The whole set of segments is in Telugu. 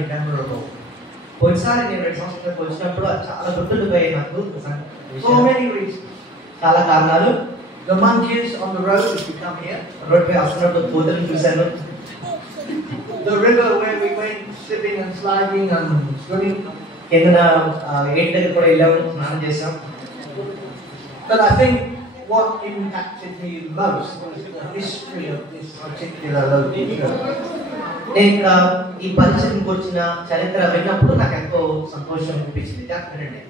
very memorable. పోయినసారి నేను 2 సంవత్సరాలకు వచ్చినప్పుడు అది చాలా గుర్తుండిపోయాయి నాకు. For many reasons. చాలా కారణాలు. The monkeys on the road as we come here. రోడ్డుపై వస్తున్నప్పుడు కోతులను చూశాను. The river where we went slipping and sliding and swimming. కింద ఏటి దగ్గర కూడా వెళ్ళాము, స్నానం చేసాం. But I think what impacted me most was the history of this particular local church. నేను ఇక్కడ ఈ పరిచయం వచ్చిన చరిత్ర విన్నప్పుడు నాకు ఎంతో సంతోషం అనిపించింది. వినండి.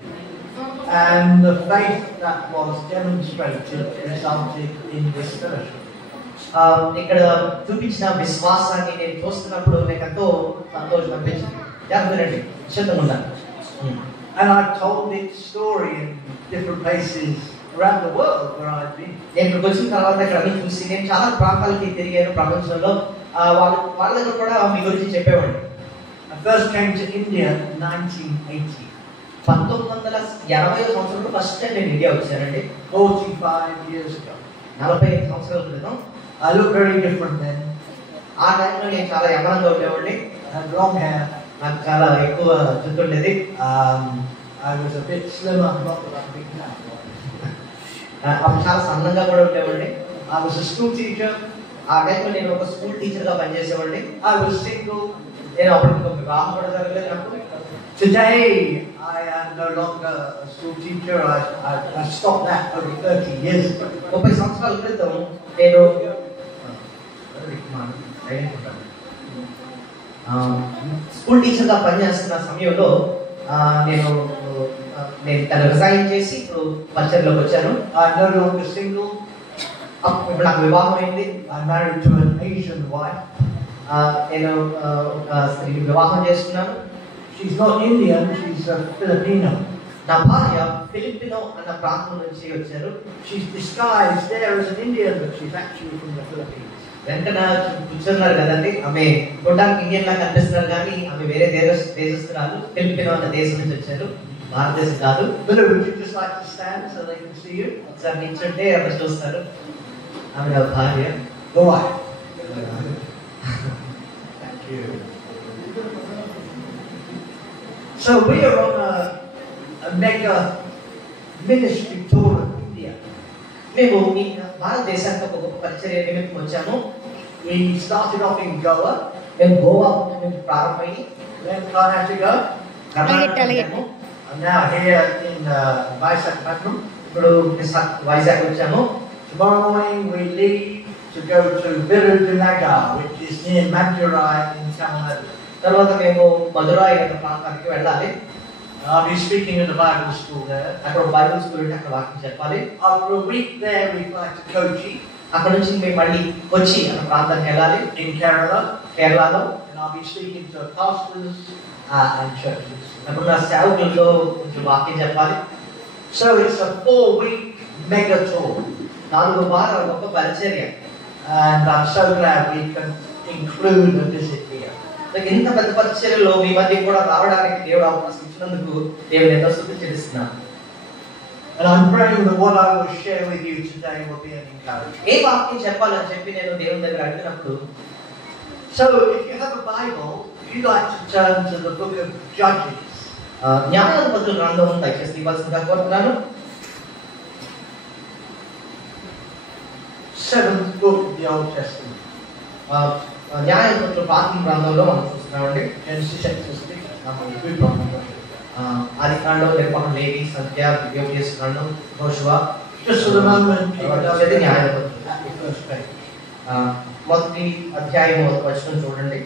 And the faith that was demonstrated resulted in this fellowship. ఇక్కడ చూపించిన విశ్వాసాన్ని నేను చూస్తున్నప్పుడు నాకు ఎంతో సంతోషం అనిపించింది. వినండి, నిశ్శబ్దంగా ఉండాలి. And I've told its story in different places around the world where I've been. నేను ఇక్కడికి వచ్చిన తర్వాత ఇక్కడ అన్ని చూసి నేను చాలా ప్రాంతాలకి తిరిగాను ప్రపంచంలో. వాళ్ళ దగ్గర కూడా మీ గురించి చెప్పేవాడిని. I first came to India in 1980. 1980 సంవత్సరంలో ఫస్ట్ టైం నేను ఇండియా వచ్చానండి. 45 years ago. 45 సంవత్సరాల క్రితం. I looked very different then. ఆ టైంలో నేను చాలా యవ్వనంగా ఉండేవాడిని. I had long hair. నాకు చాలా ఎక్కువ జుట్టు ఉండేది. I was a bit slimmer, not that I'm big now. అప్పుడు చాలా సన్నంగా కూడా ఉండేవాడిని. I was a school teacher. ఆ టైంలో నేను ఒక స్కూల్ టీచర్ గా పనిచేసేవాడిని. I was single. నేను అప్పుడు ఒక వివాహం కూడా జరగలేదు నాకు. Today I am no longer a school teacher. I stopped that over 30 years ago. 30 సంవత్సరాల క్రితం నేను స్కూల్ టీచర్ గా పనిచేస్తున్న సమయంలో నేను తను రిజైన్ చేసి ఇప్పుడు పరిచయంలోకి వచ్చాను. I'm no longer single. ఇప్పుడు నాకు వివాహం అయింది. I'm married to an Asian wife. నేను ఒక స్త్రీని వివాహం చేసుకున్నాను. She's not Indian, she's a Filipino. నా భార్య ఫిలిపినో అన్న ప్రాంతం నుంచి వచ్చారు. She's disguised there as an Indian, but she's actually from the Philippines. Venkata కూర్చున్నారు కదండి, ఆమె చూడడానికి ఇండియన్ లా కనిపిస్తున్నారు కానీ ఆమె వేరే దేశస్తురాలు, ఫిలిపినో అన్న దేశం నుంచి వచ్చారు, భారతదేశం కాదు. But would you just like to stand so they can see you? ఒకసారి నిల్చుంటే ఆమె చూస్తారు. ఆమె నా భార్య. Go on. Thank you. So we are on a mega ministry tour in India. మేము ఈ భారతదేశానికి ఒక గొప్ప పరిచర్య నిమిత్తం వచ్చాము. We started off in Goa. మేము గోవా నుంచి ప్రారంభమయ్యి Then Karnataka. Karnataka, I'm now here in Visakhapatnam. ఇప్పుడు వైజాగ్ వచ్చాము. Tomorrow morning we leave to go to Virudhunagar, which is near Madurai in Tamil Nadu. తర్వాత మేము మధురై అనే ప్రాంతానికి వెళ్ళాలి. I'll be speaking in the Bible school there. అక్కడ బైబిల్ స్కూల్ ఉంటే అక్కడ వాక్యం చెప్పాలి. After a week there we fly to Kochi. అక్కడ నుంచి మేము మళ్ళీ కొచ్చి అనే ప్రాంతానికి వెళ్ళాలి, In Kerala. కేరళలో. And I'll be speaking to pastors and churches. అక్కడ ఉన్న సేవకులతో కొంచెం వాక్యం చెప్పాలి. So it's a 4-week mega tour. 4 వారాల గొప్ప పరిచర్య. And I'm so glad we can include a visit here. ఇంత పెద్ద పరిచర్యలో మీ మధ్య కూడా రావడానికి దేవుడు అవకాశం ఇచ్చినందుకు దేవుని ఎంతో స్తుతి చెల్లిస్తున్నాను. And I'm praying that what I will share with you today will be an encouragement. ఏ వాక్యం చెప్పాలని చెప్పి నేను దేవుని దగ్గర అడిగినప్పుడు, So if you have a Bible, if you'd like to turn to the book of Judges. న్యాయాధిపతుల గ్రంథం దయచేసి ఇవ్వాల్సిందిగా కోరుతున్నాను. 7th book of the Old Testament. న్యాయాధిపతుల పాత గ్రంథంలో మనం చూస్తున్నామండి. Genesis, Exodus, ఆది కాండం, నిర్మాణం, లేవి, సంఖ్య, యోగేశ్ కాండం, యెహోషువ. Just for the moment, న్యాయాధిపతులు at the first page. మొదటి అధ్యాయం మొదటి వచనం చూడండి.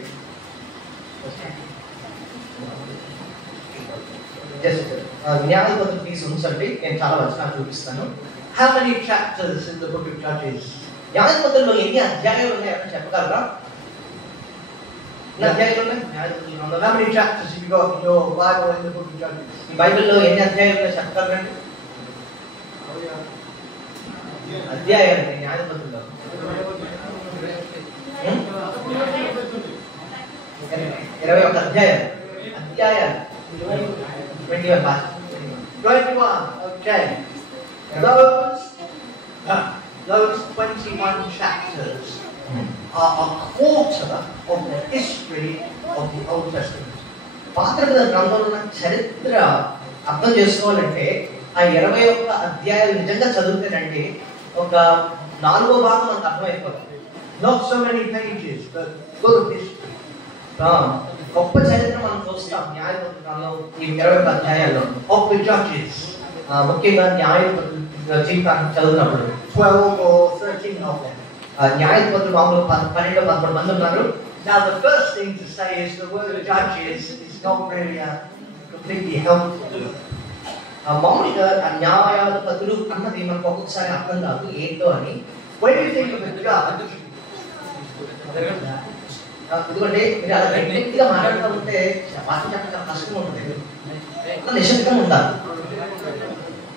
న్యాయాధిపతులు తీసి ఉంచండి, నేను చాలా వచనాలు చూపిస్తాను. How many chapters in the book of Judges? న్యాయాధిపతుల్లో ఎన్ని అధ్యాయాలు ఉన్నాయని చెప్పగలరా? ఎన్ని అధ్యాయాలు ఉన్నాయి న్యాయాధిపతుల గ్రంథంలో? How many chapters have you got in your Bible in the book of Judges? ఈ బైబిల్లో ఎన్ని అధ్యాయాలు ఉన్నాయో చెప్పగలరండి? అధ్యాయాలు న్యాయాధిపతుల్లో 21 అధ్యాయాలు. 21. Okay. Those 21 chapters are a quarter of the history of the Old Testament. పాత గ్రంథంలో ఉన్న చరిత్ర అర్థం చేసుకోవాలంటే ఆ 21 అధ్యాయాలు నిజంగా చదివితేనండి ఒక 4వ భాగం మనకు అర్థమైపోతుంది. Not so many pages, but full of history. గొప్ప చరిత్ర మనం చూస్తాం న్యాయపత్రాల్లో ఈ 21 అధ్యాయాల్లో. Of the judges. ముఖ్యంగా న్యాయ జీవితాన్ని చదువుతున్నప్పుడు 12 or 13 of them. న్యాయపత్రులు మామూలు 12-13 మంది ఉన్నారు. Now the first thing to say is the word judges is not really completely helpful. మామూలుగా న్యాయాధిపతులు అన్నది మనకు ఒక్కొక్కసారి అర్థం కాదు ఏంటో అని. When you think of a judge, ఎందుకంటే మీరు అలా వ్యక్తిగా మాట్లాడుతూ ఉంటే వాక్యం చెప్పడం కష్టంగా ఉంటుంది. నిశ్శబ్దంగా ఉండాలి.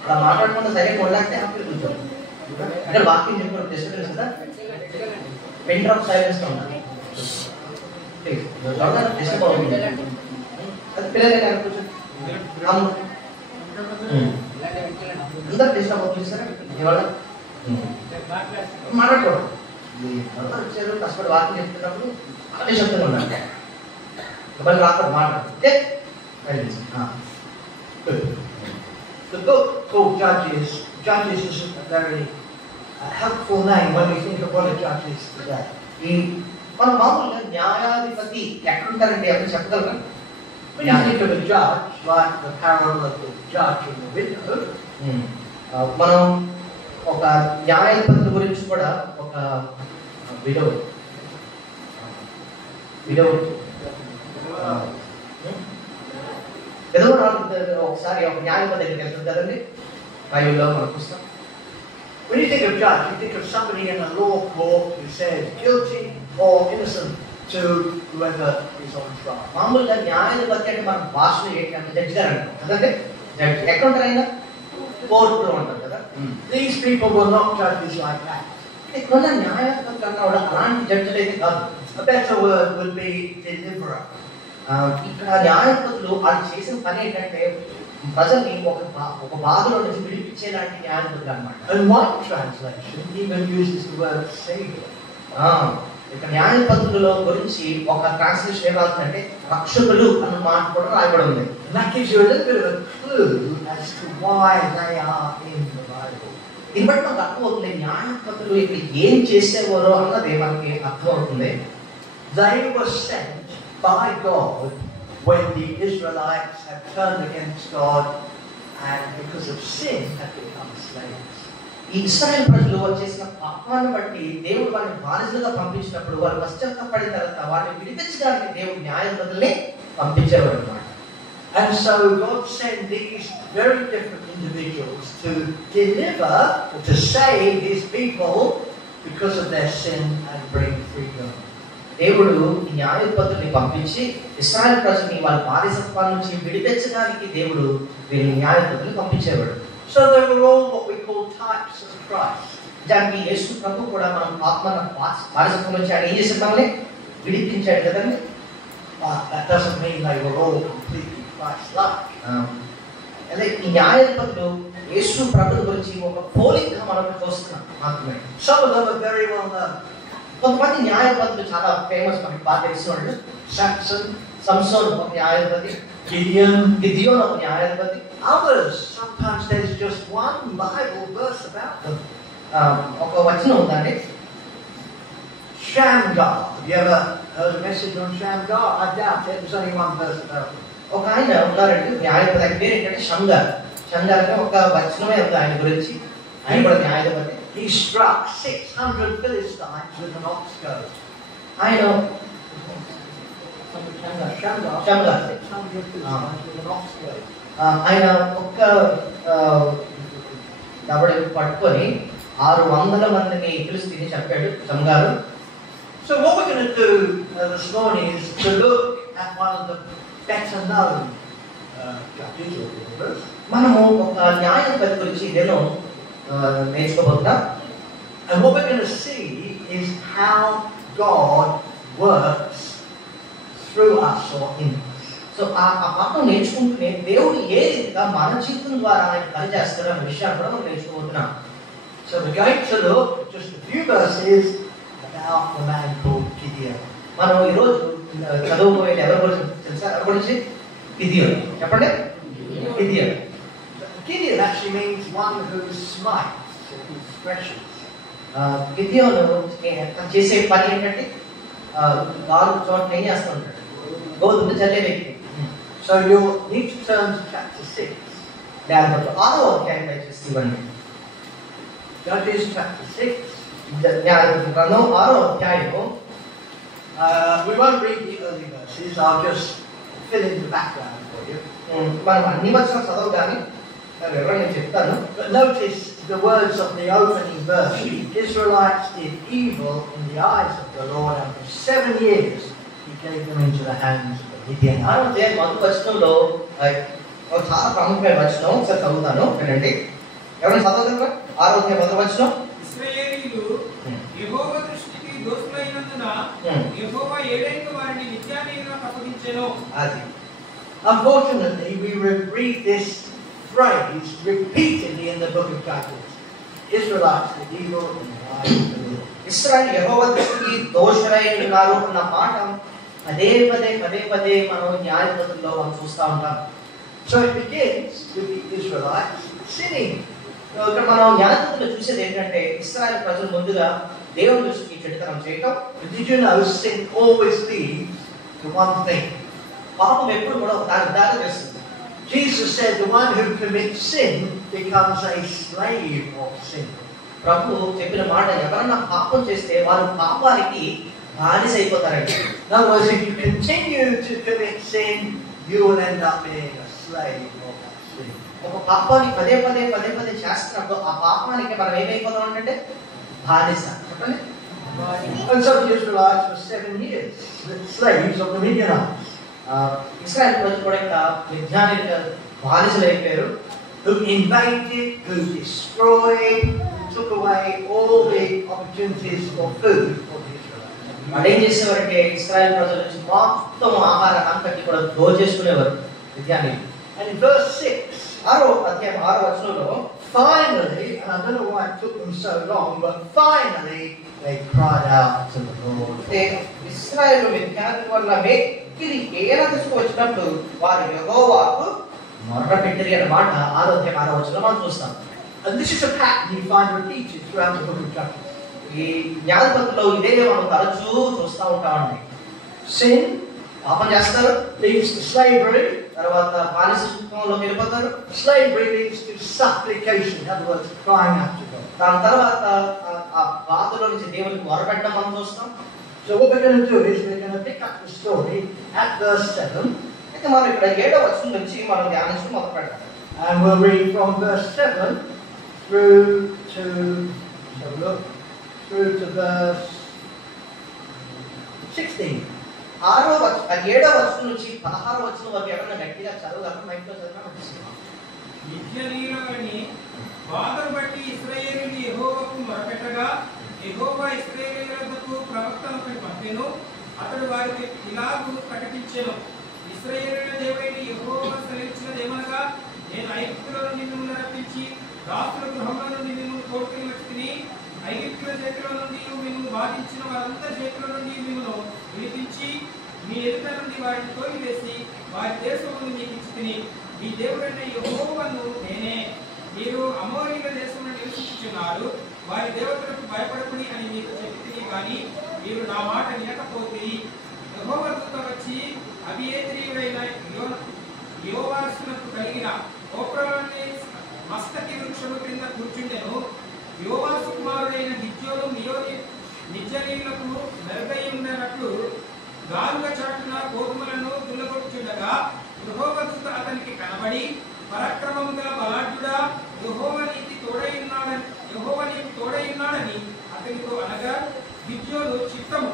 అలా మాట్లాడకుండా సరిగ్గా ఉండాలంటే అప్పుడు కూర్చోండి. అంటే వాక్యం చెప్పడం డిస్టర్బెన్స్ కదా, పెన్ డ్రాప్ సైలెన్స్ గా ఉండాలి. డిస్టర్బ్ అవుతుంది అది పిల్లలే కానీ కూర్చోండి. అందరు డిస్టర్బ్ అవుతుంది సార్ ఇవాళ మాట్లాడుకోవడం. వచ్చారు కష్టపడి వాక్యం చెప్తున్నప్పుడు అదే శబ్దంగా ఉండాలి. మళ్ళీ రాకుండా మాట్లాడితే the book called Judges isn't a very helpful name when we think of what a judge is today. మన మామూలుగా న్యాయాధిపతి ఎక్కడుంటారండి అని చెప్పగలరా? When you think of a judge, like the parable of the judge and the widow, మనం ఒక న్యాయాధిపతి గురించి కూడా ఒక విడవ ఒకసారి ఒక న్యాయాధిపతి దగ్గరికి వెళ్తుంది కదండి బైబిల్లో మనం చూస్తాం. When you think of judge, you think of somebody in a law court who says guilty or innocent to whoever is on trial. మామూలుగా న్యాయాధిపతి అంటే మన భాషలో ఏంటంటే జడ్జి గారు అంటాం కదండి. జడ్జి ఎక్కడ ఉంటారు ఆయన? కోర్టులో ఉంటారు కదా. These people were not judges like that. ఇక్కడ న్యాయాధిపతి కన్నా కూడా అలాంటి జడ్జిలు అయితే కాదు. A better word would be deliverer. ఇక్కడ న్యాయాధిపతులు వాళ్ళు చేసిన పని ఏంటంటే ప్రజల్ని ఒక బాధలో నుంచి విడిపించేలాంటి న్యాయాధిపతులు అన్నమాట. And one translation even uses the word savior. ఇక్కడ న్యాయాధిపతుల గురించి ఒక ట్రాన్స్లేషన్ ఏమవుతుందంటే రక్షకులు అన్న మాట కూడా రాయబడి ఉంది. And that gives you a little bit of a clue as to why they are in the Bible. దీన్ని బట్టి మనకు అర్థమవుతుంది న్యాయాధిపతులు ఇక్కడ ఏం చేసేవారో అన్నది మనకి అర్థమవుతుంది. They were sent by God when the Israelites had turned against God and because of sin had become slaves. ఈ ఇశ్రాయేల్ ప్రజలు చేసిన పాపాన్ని బట్టి దేవుడు వారిని బానిసలుగా పంపించినప్పుడు వారు పశ్చాత్తాపడిన తర్వాత వారిని విడిపించడానికి దేవుడు న్యాయాధిపతుల్ని పంపించేవారు అన్నమాట. And so God sent these very different individuals to deliver or to save His people because of their sin and bring freedom. దేవుడు ఈ న్యాయాధిపతుల్ని పంపించి ఇశ్రాయేల్ ప్రజల్ని వాళ్ళ బానిసత్వం నుంచి విడిపించడానికి దేవుడు వీరిని న్యాయాధిపతుల్ని పంపించేవాడు. So they were all what we call types of Christ. దానికి యేసు ప్రభు కూడా మనం ఆత్మన బానిసత్వం నుంచి ఆయన ఏం చేశాడు? మనల్ని విడిపించాడు కదండి. But that doesn't mean they were all completely Christ-like. అదే ఈ న్యాయాధిపతులు యేసు ప్రభు గురించి ఒక పోలికగా మనం చూస్తున్నాం మాత్రమే. Some of them are very well known. కొంతమంది న్యాయాధిపతులు చాలా ఫేమస్ మనకి బాగా తెలిసిన వాళ్ళు. సంసోన్ ఒక న్యాయాధిపతి, గిదియోన్ ఒక న్యాయాధిపతి. Others, sometimes there's just one Bible verse about them. ఒక వచనం ఉందండి, Shamgar. Have you ever heard a message on Shamgar? I doubt it. There's only one verse about him. ఒక ఆయన ఉన్నారండి న్యాయాధిపతి, ఆయన పేరు ఏంటంటే షంగార్. షంగార్ అనే ఒక వచనమే ఉంది ఆయన గురించి. ఆయన కూడా న్యాయాధిపతి. He struck 600 Philistines with an ox goad. ఆయన ఆయన ఒక్క దవడ పట్టుకొని 600 మందిని ఫిలిస్తీని చంపాడు షంగారు. So what we're going to do this morning is to look at one of the better known judges or rulers. మనము ఒక న్యాయాధిపతి గురించి నేను నేర్చుకోబోతున్నాం. And what we're going to see is how God works through us or in us. So ఆ పాఠం నేర్చుకుంటూనే దేవుడు ఏ రీతిగా మన జీవితం ద్వారా ఆయన పని చేస్తాడో అనే విషయాన్ని కూడా మనం నేర్చుకోబోతున్నాం. So we're going to look at just a few verses about the man called Gideon. మనం ఈరోజు చదువుకోవాలి ఎవరి గురించి తెలుసా? ఎవరి గురించి? గిదియోను. చెప్పండి, గిదియోను. Gideon actually means one who smites, who threshes. గిదియోను చేసే పని ఏంటంటే గారు చోట ఏం చేస్తూ ఉంటాడు, గోధుమ చల్లే వ్యక్తి. So you need to turn to chapter 6. జ్ఞానపత్రం 6వ అధ్యాయం దయచేసి ఇవ్వండి. Judges chapter 6. జ్ఞానపత్రం గ్రంథం 6వ అధ్యాయము. We won't read the early verses. I'll just fill in the background for you. మనం అన్ని వచనాలు చదవవు కానీ వివరణ నేను చెప్తాను. But notice the words of the opening verse. The Israelites did evil in the eyes of the Lord, and for 7 years He gave them into the hands of the Midianites. అదే మొదటి వచనంలో చాలా ప్రాముఖ్యమైన వచనం, ఒకసారి చదువుతాను వినండి. ఎవరైనా చదవగలరా? 6వ అధ్యాయం మొదటి వచనం. ఇశ్రాయేలీయులు యెహోవా దృష్టికి దోషులైనందున యెహోవా ఏడేండ్లు వారిని మిద్యానీయులకు అప్పగించెను. అది Unfortunately, we read this phrase repeatedly in the book of Judges. Israelites did evil in the eyes of the Lord. ఇశ్రాయేలు యెహోవా దృష్టికి దోషులై ఉన్నారు అన్న మాట పదే పదే మనం న్యాయపత్రంలో మనం చూస్తూ ఉంటాం. So it begins with the Israelites sinning. ఇక్కడ మనం న్యాయపత్రంలో చూసేది ఏంటంటే ఇశ్రాయేలు ప్రజలు ముందుగా దేవుని దృష్టికి చెడుతనం చేయటం. But did you know sin always leads to one thing? పాపం ఎప్పుడు కూడా దానికి దారి చేస్తుంది. Jesus said the one who commits sin becomes a slave of sin. ప్రభు చెప్పిన మాట, ఎవరన్నా పాపం చేస్తే వారు పాపానికి బానిస అయిపోతారండి. In other words, if you continue to commit sin, you will end up being a slave of that sin. ఒక పాపాన్ని పదే పదే చేస్తున్నప్పుడు ఆ పాపానికి మనం ఏమైపోతాం అంటే బానిస. చెప్పండి. And so the Israelites were 7 years slaves of the Midianites. ఇశ్రాయేలు ప్రజలు కూడా ఇంకా మిద్యానీయుల బానిసలు అయిపోయారు. Who invaded, who destroyed, who took away all the opportunities for food for the Israelites. వాళ్ళు ఏం చేసేవారంటే ఇశ్రాయేలు ప్రజల నుంచి మొత్తం ఆహారాన్ని అంతటి కూడా దోచేసుకునేవారు మిద్యానీయులు. And in verse 6, 6వ అధ్యాయం 6వ వచనంలో finally, and I don't know why it took them so long, but finally they cried out to the Lord. ఇశ్రాయేలు మిద్యానీయుల వల్ల మిక్కిలి హేళన తీసుకువచ్చినప్పుడు వారు యెహోవాకు మొర్రపెట్టిరి అన్న మాట 6వ అధ్యాయం 6వ వచనంలో మనం చూస్తాం. And this is a pattern you find repeated throughout the book of Judges. ఈ న్యాయపత్రంలో ఇదే మనం తరచూ చూస్తూ ఉంటామండి. Sin పాపం చేస్తారు, leads to slavery. తర్వాత బానిసత్వంలోకి వెళ్ళిపోతారు. Slavery leads to supplication, in other words, crying out to God. దాని తర్వాత ఆ బాధలో నుంచి దేవునికి మొరపెట్టడం మనం చూస్తాం. So what we're going to do is we're going to pick up the story at verse 7. అయితే మనం ఇక్కడ 7వ వచనం నుంచి మనం ధ్యానించడం మొదలు పెడతాం. And we'll read from verse 7 through to, have a look, through to verse 16. 7వ వచనం నుంచి 16వ వచనం వరకు ఎవరైనా గట్టిగా చదవగలరు? మైక్లో చదవడం. మిద్యానీయులని బాధను బట్టి ఇశ్రాయేలీయులు యెహోవాకు మొరపెట్టగా యెహోవా ఇశ్రాయేలీయులకు ప్రవక్తలను పంపెను. అతడు వారికి ఇలాగు ప్రకటించెను. ఇశ్రాయేలీయుల దేవుడైన యెహోవా సెలవిచ్చినదేమనగా, నేను ఐగుప్తులో నుండి మిమ్మల్ని రప్పించి దాసుల గృహంలో నుండి మిమ్మల్ని తోడుకొని వచ్చితిని. ఐగుప్తుల చేతిలో నుండి మిమ్మల్ని బాధించిన వారందరి చేతిలో నుండి మిమ్మల్ని విడిపించి మీ ఎదుట నుండి వారిని తోలివేసి వారి దేశమును మీకు ఇచ్చితిని. మీ దేవుడైన యెహోవాను నేనే. మీరు అమోరీయుల దేశంలో నివసించుచున్నారు. వారి దేవతలకు భయపడకుడి అని మీకు చెప్తిని, కానీ మీరు నా మాట వినకపోతిరి. యెహోవా దూత వచ్చి అబియేత్రీయుడైన యోవాసునకు కలిగిన ఓఫ్రాలోని మస్తకి వృక్షము క్రింద కూర్చుండెను. యోవాసు కుమారుడైన గిద్యోను మిద్యానీయులకు మెరుగై ఉన్నట్లు గాలుగ చాటున గోధుమలను దుల్లగొట్టుచుండగా యెహోవా దూత అతనికి కనబడి, పరాక్రమము గల బలాఢ్యుడా, యెహోవా నీకు తోడై ఉన్నాడని అతనితో అనగా, గిద్యోను చిత్తము,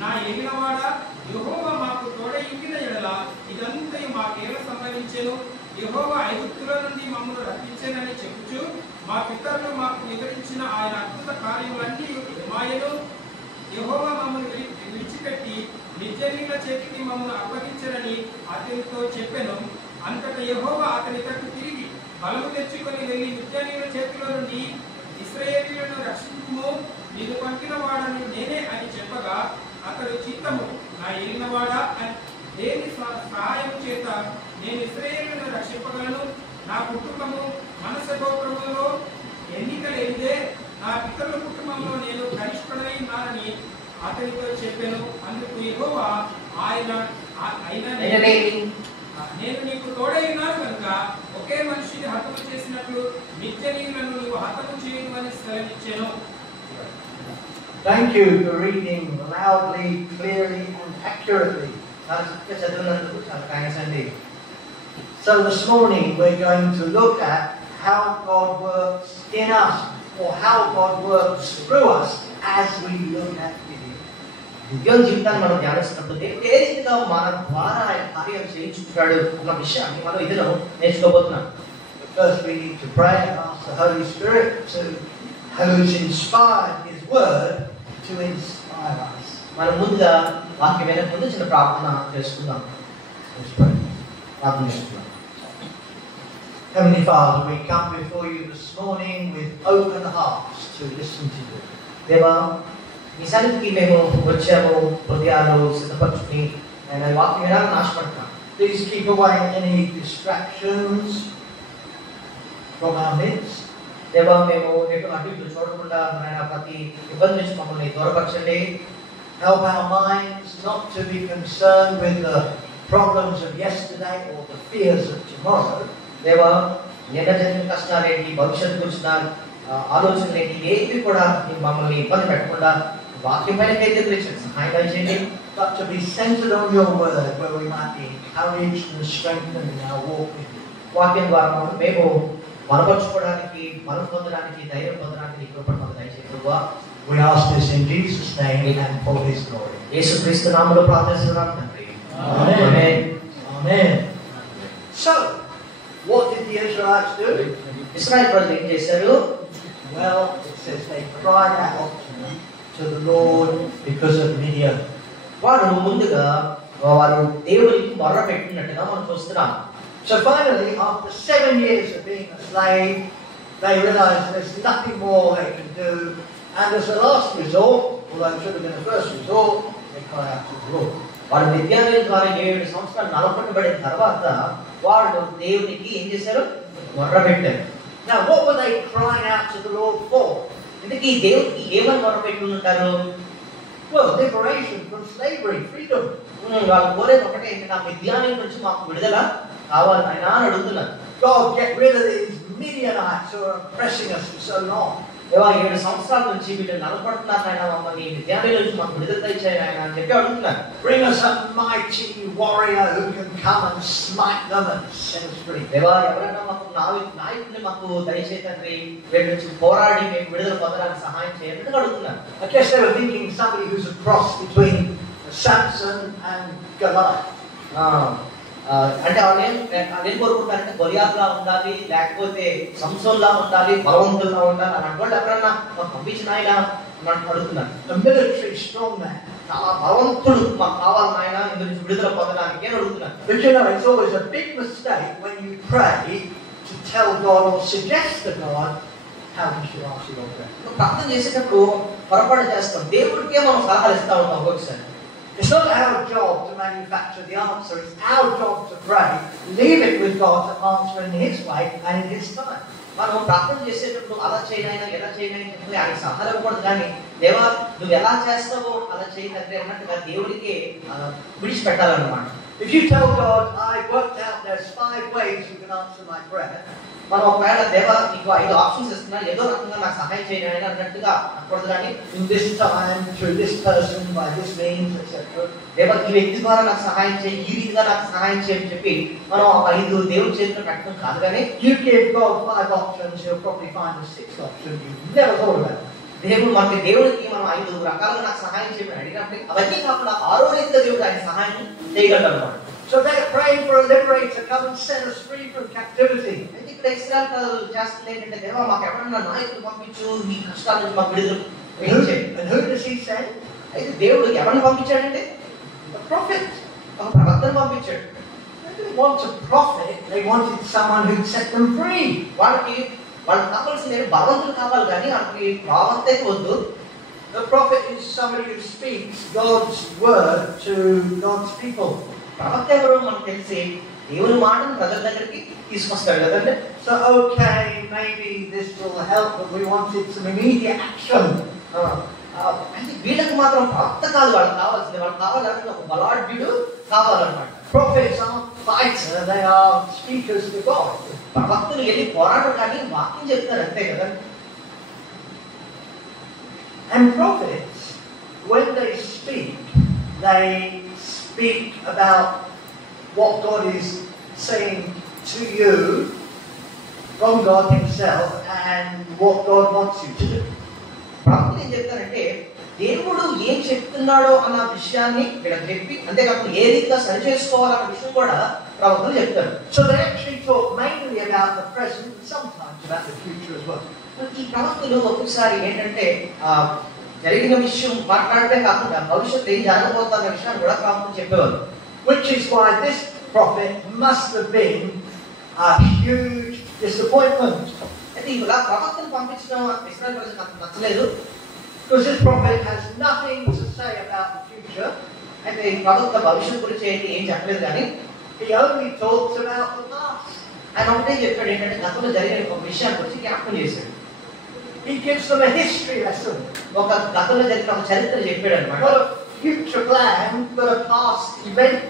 నా ఏలినవాడా, యెహోవా మాకు తోడై ఉండిన యెడల ఇదంతయు మాకేలా సంభవించెను? యెహోవా ఐగుప్తులో నుండి మమ్మల్ని రప్పించెనని చెప్పుచు మా పితరులు మాకు వివరించిన ఆయన అద్భుత కార్యములన్నీ మాయను. యెహోవా మమ్మల్ని విడిచిపెట్టి మిద్యానీయుల చేతికి మమ్మల్ని అప్పగించరని అతనితో చెప్పెను. అంతటా యెహోవా అతని తట్టు తిరిగి బలము తెచ్చుకొని వెళ్ళి మిద్యానీయుల చేతిలో నుండి ఇశ్రాయేలీయులను రక్షించుము, నీకు పంపిన వాడని నేనే అని చెప్పగా, అతడు చిత్తము, నా ఏలినవాడా, దేని సహాయం చేత నేను అతనితో చెప్పెను. అందుకు యెహోవా నేను నీకు తోడై ఉన్నాను కనుక ఒకే మనిషిని హతము చేసినట్లు మిద్యానీయులను నీవు హతము చేయమని సెలవిచ్చెను. Thank you for reading loudly, clearly and accurately. So this morning we're going to look at how God works in us, or how God works through us as we look at Gideon. గిద్యోను జీవితాన్ని మనం ధ్యానిస్తున్నప్పుడు ఏ రీతిగా మన ద్వారా ఆయన కార్యం చేయించుకుంటాడు అన్న విషయాన్ని మనం ఇదిలో నేర్చుకోబోతున్నాం. First we need to pray and ask the Holy Spirit who's inspired His Word to inspire us. మనం ముందుగా వాక్యం వినక ముందు చిన్న ప్రార్థన చేసుకుందాం. ప్రార్థన చేసుకుందాం. Heavenly Father, we come before you this morning with open hearts to listen to you. దేవా, నీ సన్నిధికి మేము వచ్చాము, హృదయాలు సిద్ధపరచుకుని ఆయన వాక్యం వినాలని ఆశపడతాం. Please keep away any distractions from our midst. దేవా, మేము అటు ఇటు చూడకుండా ఆయన ప్రతి ఇబ్బంది నుంచి మమ్మల్ని దూరపరచండి. Help our minds not to be concerned with the problems of yesterday or the fears of tomorrow. దేవా, నిన్న జరిగిన కష్టాలేంటి, భవిష్యత్తు గురించిన ఆలోచనలు ఏంటి, ఏవి కూడా మమ్మల్ని ఇబ్బంది పెట్టకుండా వాక్యం పైన కేంద్రీకరించండి, సహాయం చేయండి. But to be centered on your word, where we might be encouraged and strengthened in our walk with you. వాక్యం ద్వారా మేము బలపరచుకోవడానికి, బలం పొందడానికి, ధైర్యం పొందడానికి నీ కృపను మాకు దయచేయండి ప్రభువా. We ask this in Jesus' name and for His glory. యేసుక్రీస్తు నామములో ప్రార్థిస్తున్నాం తండ్రి. Amen. Amen. So, what did the Israelites do? ఇశ్రాయేలు ప్రజలు ఏం చేశారు? Well, it says they cried out to the Lord because of Midian. వారు ముందుగా వారు దేవునికి మొర్ర పెట్టినట్టుగా మనం చూస్తున్నాం. So finally, after 7 years of being a slave, they realized there's nothing more they can do, and as a last resort, although it should have been a first resort, they cry out to the Lord. వారు విద్యాలయం ద్వారా 7 సంవత్సరాలు నలగొట్టబడిన తర్వాత వాళ్ళు దేవునికి ఏం చేశారు? మొర్ర పెట్టారు. Now, what were they crying out to the Lord for? ఇందుకు దేవునికి ఏమని మొర్ర పెట్టి ఉంటారు? Well, liberation from slavery, freedom. వాళ్ళు కోరేది ఒకటే, ఏంటి, నా విద్యాలయం నుంచి మాకు విడుదల కావాలి ఆయన అని అడుగుతున్నారు. God, get rid of these Midianites who are oppressing us for so long. 7 సంవత్సరాల నుంచి వీళ్ళు నలపడుతున్నారు ఆయన, మమ్మల్ని విద్యాలయం నుంచి మాకు విడుదల ఇచ్చాయి ఆయన అని చెప్పి అడుగుతున్నారు. Bring us a mighty warrior who can come and smite them and set us free. దేవా, ఎవరైనా మాకు నాయకుడిని మాకు దయచేసి తండ్రి, వీళ్ళ నుంచి పోరాడి మేము విడుదల పొందడానికి సహాయం చేయాలని అడుగుతున్నారు. I guess they were thinking somebody who's a cross between Samson and Goliath. అంటే వాళ్ళు ఏం కోరుకుంటారంటే గొలియాత్లా ఉండాలి, లేకపోతే సంసోన్లా ఉండాలి, బలవంతుల్లా ఉండాలి అని అంటే ఎవరన్నా మాకు పంపించిన ఆయన అన్నట్టు అడుగుతున్నారు. A military strong man. చాలా బలవంతుడు మాకు కావాలి ఆయన ఇందు నుంచి విడుదల పొందడానికి అని అడుగుతున్నారు. But you know, it's always a big mistake when you pray to tell God or suggest to God how He should answer your prayer. ప్రార్థన చేసేటప్పుడు పొరపాటు చేస్తాం, దేవుడికే మనం సలహాలు ఇస్తా ఉంటాం ఒక్కొక్కసారి. It's not our job to manufacture the answer. It's our job to pray. Leave it with God to answer in His way and in His time. మనం ప్రార్థన చేసేటప్పుడు అలా చేయనైనా ఎలా చేయనైనా చెప్పి ఆయన సలహాలు ఇవ్వకూడదు, కానీ దేవా నువ్వు ఎలా చేస్తావో అలా చేయకంటే అన్నట్టుగా దేవుడికి విడిచిపెట్టాలన్నమాట. If you tell God, I worked out there's 5 ways you can answer my prayer, మనం ఒకవేళ దేవా నీకు 5 ఆప్షన్స్ ఇస్తున్నా, ఏదో రకంగా నాకు సహాయం చేయని అన్నట్టుగా అనకూడదు, కానీ in this time, through this person, by this means, etc. దేవా ఈ వ్యక్తి ద్వారా నాకు సహాయం చేయి, ఈ రీతిగా నాకు సహాయం చేయని చెప్పి మనం 5 దేవుడి చేతిలో పెట్టడం కాదు. కానీ You give God 5 options, He'll probably find a 6th option you've never thought about. దేవుడికి మనం 5 రకాలుగా నాకు సహాయం చేయమని అడిగినప్పుడు అవన్నీ కాకుండా 6వ రీతిగా దేవుడు ఆయన సహాయం చేయగలడు అన్నమాట. So they're praying for a liberator, come and set us free from captivity. అయితే ఇక్కడ ఇశ్రాయేలు ప్రజలు చేస్తుంది ఏంటంటే, దేవా మాకు ఎవరన్నా నాయకులు పంపించు, ఈ కష్టాల నుంచి మాకు విడుదల చేయి. And who does He send? అయితే దేవుడు ఎవరిని పంపించాడంటే A prophet. ఒక ప్రవక్తను పంపించాడు. They didn't want a prophet, they wanted someone who'd set them free. వాళ్ళకి కావాల్సింది బలవంతులు కావాలి, కానీ వాళ్ళకి ప్రవక్త వద్దు. The prophet is somebody who speaks God's word to God's people. ప్రవక్త ఎవరో మనకు తెలిసి దేవుని మాటను ప్రజల దగ్గరికి తీసుకొస్తాడు కదండి. So okay, maybe this will help, but we wanted some immediate action. అంటే వీళ్ళకి మాత్రం ప్రవక్త కాదు వాళ్ళకి కావాల్సింది. వాళ్ళకి కావాలంటే ఒక బలాఢ్యుడు కావాలన్నమాట. Prophets aren't fighters, they are speakers to God. ప్రవక్తలు వెళ్ళి పోరాటం కానీ వాక్యం చెప్తారు అంతే కదా. And prophets, when they speak about what God is saying to you from God Himself and what God wants you to do. ప్రవక్తలు ఏం చెప్తారంటే దేవుడు ఏం చెప్తున్నాడో అన్న విషయాన్ని ఇక్కడ చెప్పి అంతేకాకుండా ఏ రీతిగా సరి చేసుకోవాలన్న విషయం కూడా ప్రవక్తలు చెప్తారు. So they actually talk mainly about the present and sometimes about the future as well. ఈ ప్రవక్తలు ఒక్కొక్కసారి ఏంటంటే జరిగిన విషయం మాట్లాడటమే కాకుండా భవిష్యత్తు ఏం జరగబోతున్న విషయాన్ని కూడా ప్రవక్తలు చెప్పేవారు. Which is why this prophet must have been a huge disappointment. అయితే ఇలా ప్రవక్తను పంపించిన ఇశ్రాయేలు ప్రజలకు అంత నచ్చలేదు. Because this prophet has nothing to say about the future. అయితే ఈ ప్రవక్త భవిష్యత్తు గురించి ఏం చెప్పలేదు కానీ he only talks about the past. ఆయన ఒకటే చెప్పాడు ఏంటంటే గతంలో జరిగిన ఒక విషయాన్ని గురించి జ్ఞాపకం చేశాడు. He gives them a history lesson. ఒక గతంలో జరిగిన ఒక చరిత్ర చెప్పాడు అన్నమాట. Not a future plan, but a past event.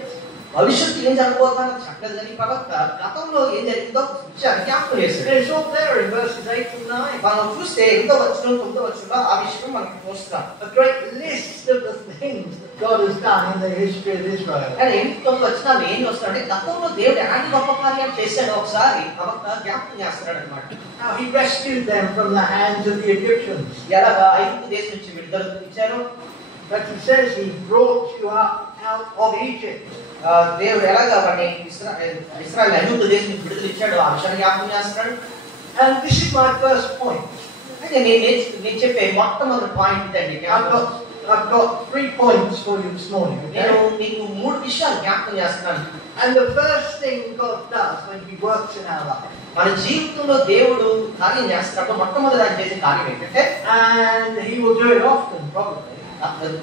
భవిష్యత్తు ఏం జరగబోతుందని చెప్పలేదు కానీ ప్రవక్త గతంలో ఏం జరిగిందో విషయాన్ని జ్ఞాపకం చేశాడు. It's all there in verses 8 and 9. మనం చూస్తే 8వ వచనం 9వ వచనంలో ఆ విషయం మనకి చూస్తాం. A great list of the things that God has done in the history of Israel. కానీ 8వ వచనాలు ఏం వస్తాడంటే గతంలో దేవుడు ఎలాంటి గొప్ప కార్యాలు చేశాడో ఒకసారి ప్రవక్త జ్ఞాపకం చేస్తున్నాడు అన్నమాట. How He rescued them from the hands of the Egyptians. ఎలాగా ఐగుప్తు దేశం నుంచి విడుదల ఇచ్చారు. But He says He brought you up out of Egypt. దేవుడు ఎలాగా వాడిని ఇశ్రాయేలు ఐగుప్తు దేశం నుంచి విడుదల ఇచ్చాడో ఆ విషయాన్ని జ్ఞాపకం చేస్తున్నాడు. And this is my first point. అయితే నేను చెప్పే మొట్టమొదటి పాయింట్ ఇదండి. I've got 3 points for you this morning. నేను మీకు 3 విషయాలు జ్ఞాపకం చేస్తున్నాను. And the first thing God does when He works in our life, మన జీవితంలో దేవుడు కార్యం చేస్తున్నప్పుడు మొట్టమొదటి ఆయన చేసే కార్యం ఏంటంటే, and He will do it often probably,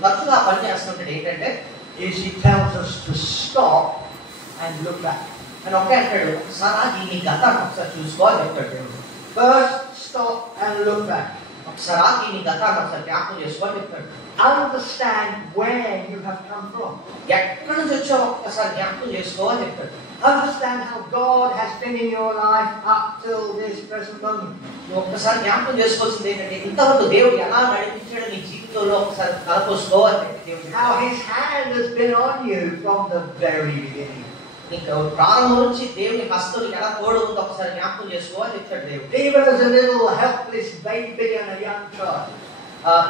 తరచుగా పని చేస్తుంటాడు ఏంటంటే is He tells us to stop and look back. అని ఒకటే అంటాడు, ఒకసారి నీ గతాన్ని ఒకసారి చూసుకోవాలి చెప్తాడు దేవుడు. First stop and look back. ఒకసారి నీ గతాన్ని ఒకసారి జ్ఞాపకం చేసుకోవాలి చెప్తాడు. Understand where you have come from. ఎక్కడి నుంచి వచ్చావు ఒక్కసారి జ్ఞాపకం చేసుకోవాలి చెప్తాడు. Understand how God has been in your life up till this present moment. నువ్వు ఒక్కసారి జ్ఞాపకం చేసుకోవాల్సింది ఏంటంటే ఇంతవరకు దేవుడు ఎలా నడిపించాడో నీ జీవితంలో ఒకసారి తలపోసుకోవాలి దేవుడు. How His hand has been on you from the very beginning. నీకు ప్రారంభం నుంచి దేవుని హస్తం ఎలా తోడు ఉందో ఒకసారి జ్ఞాపకం చేసుకోవాలి చెప్తాడు దేవుడు. Even as a little helpless baby and a young child.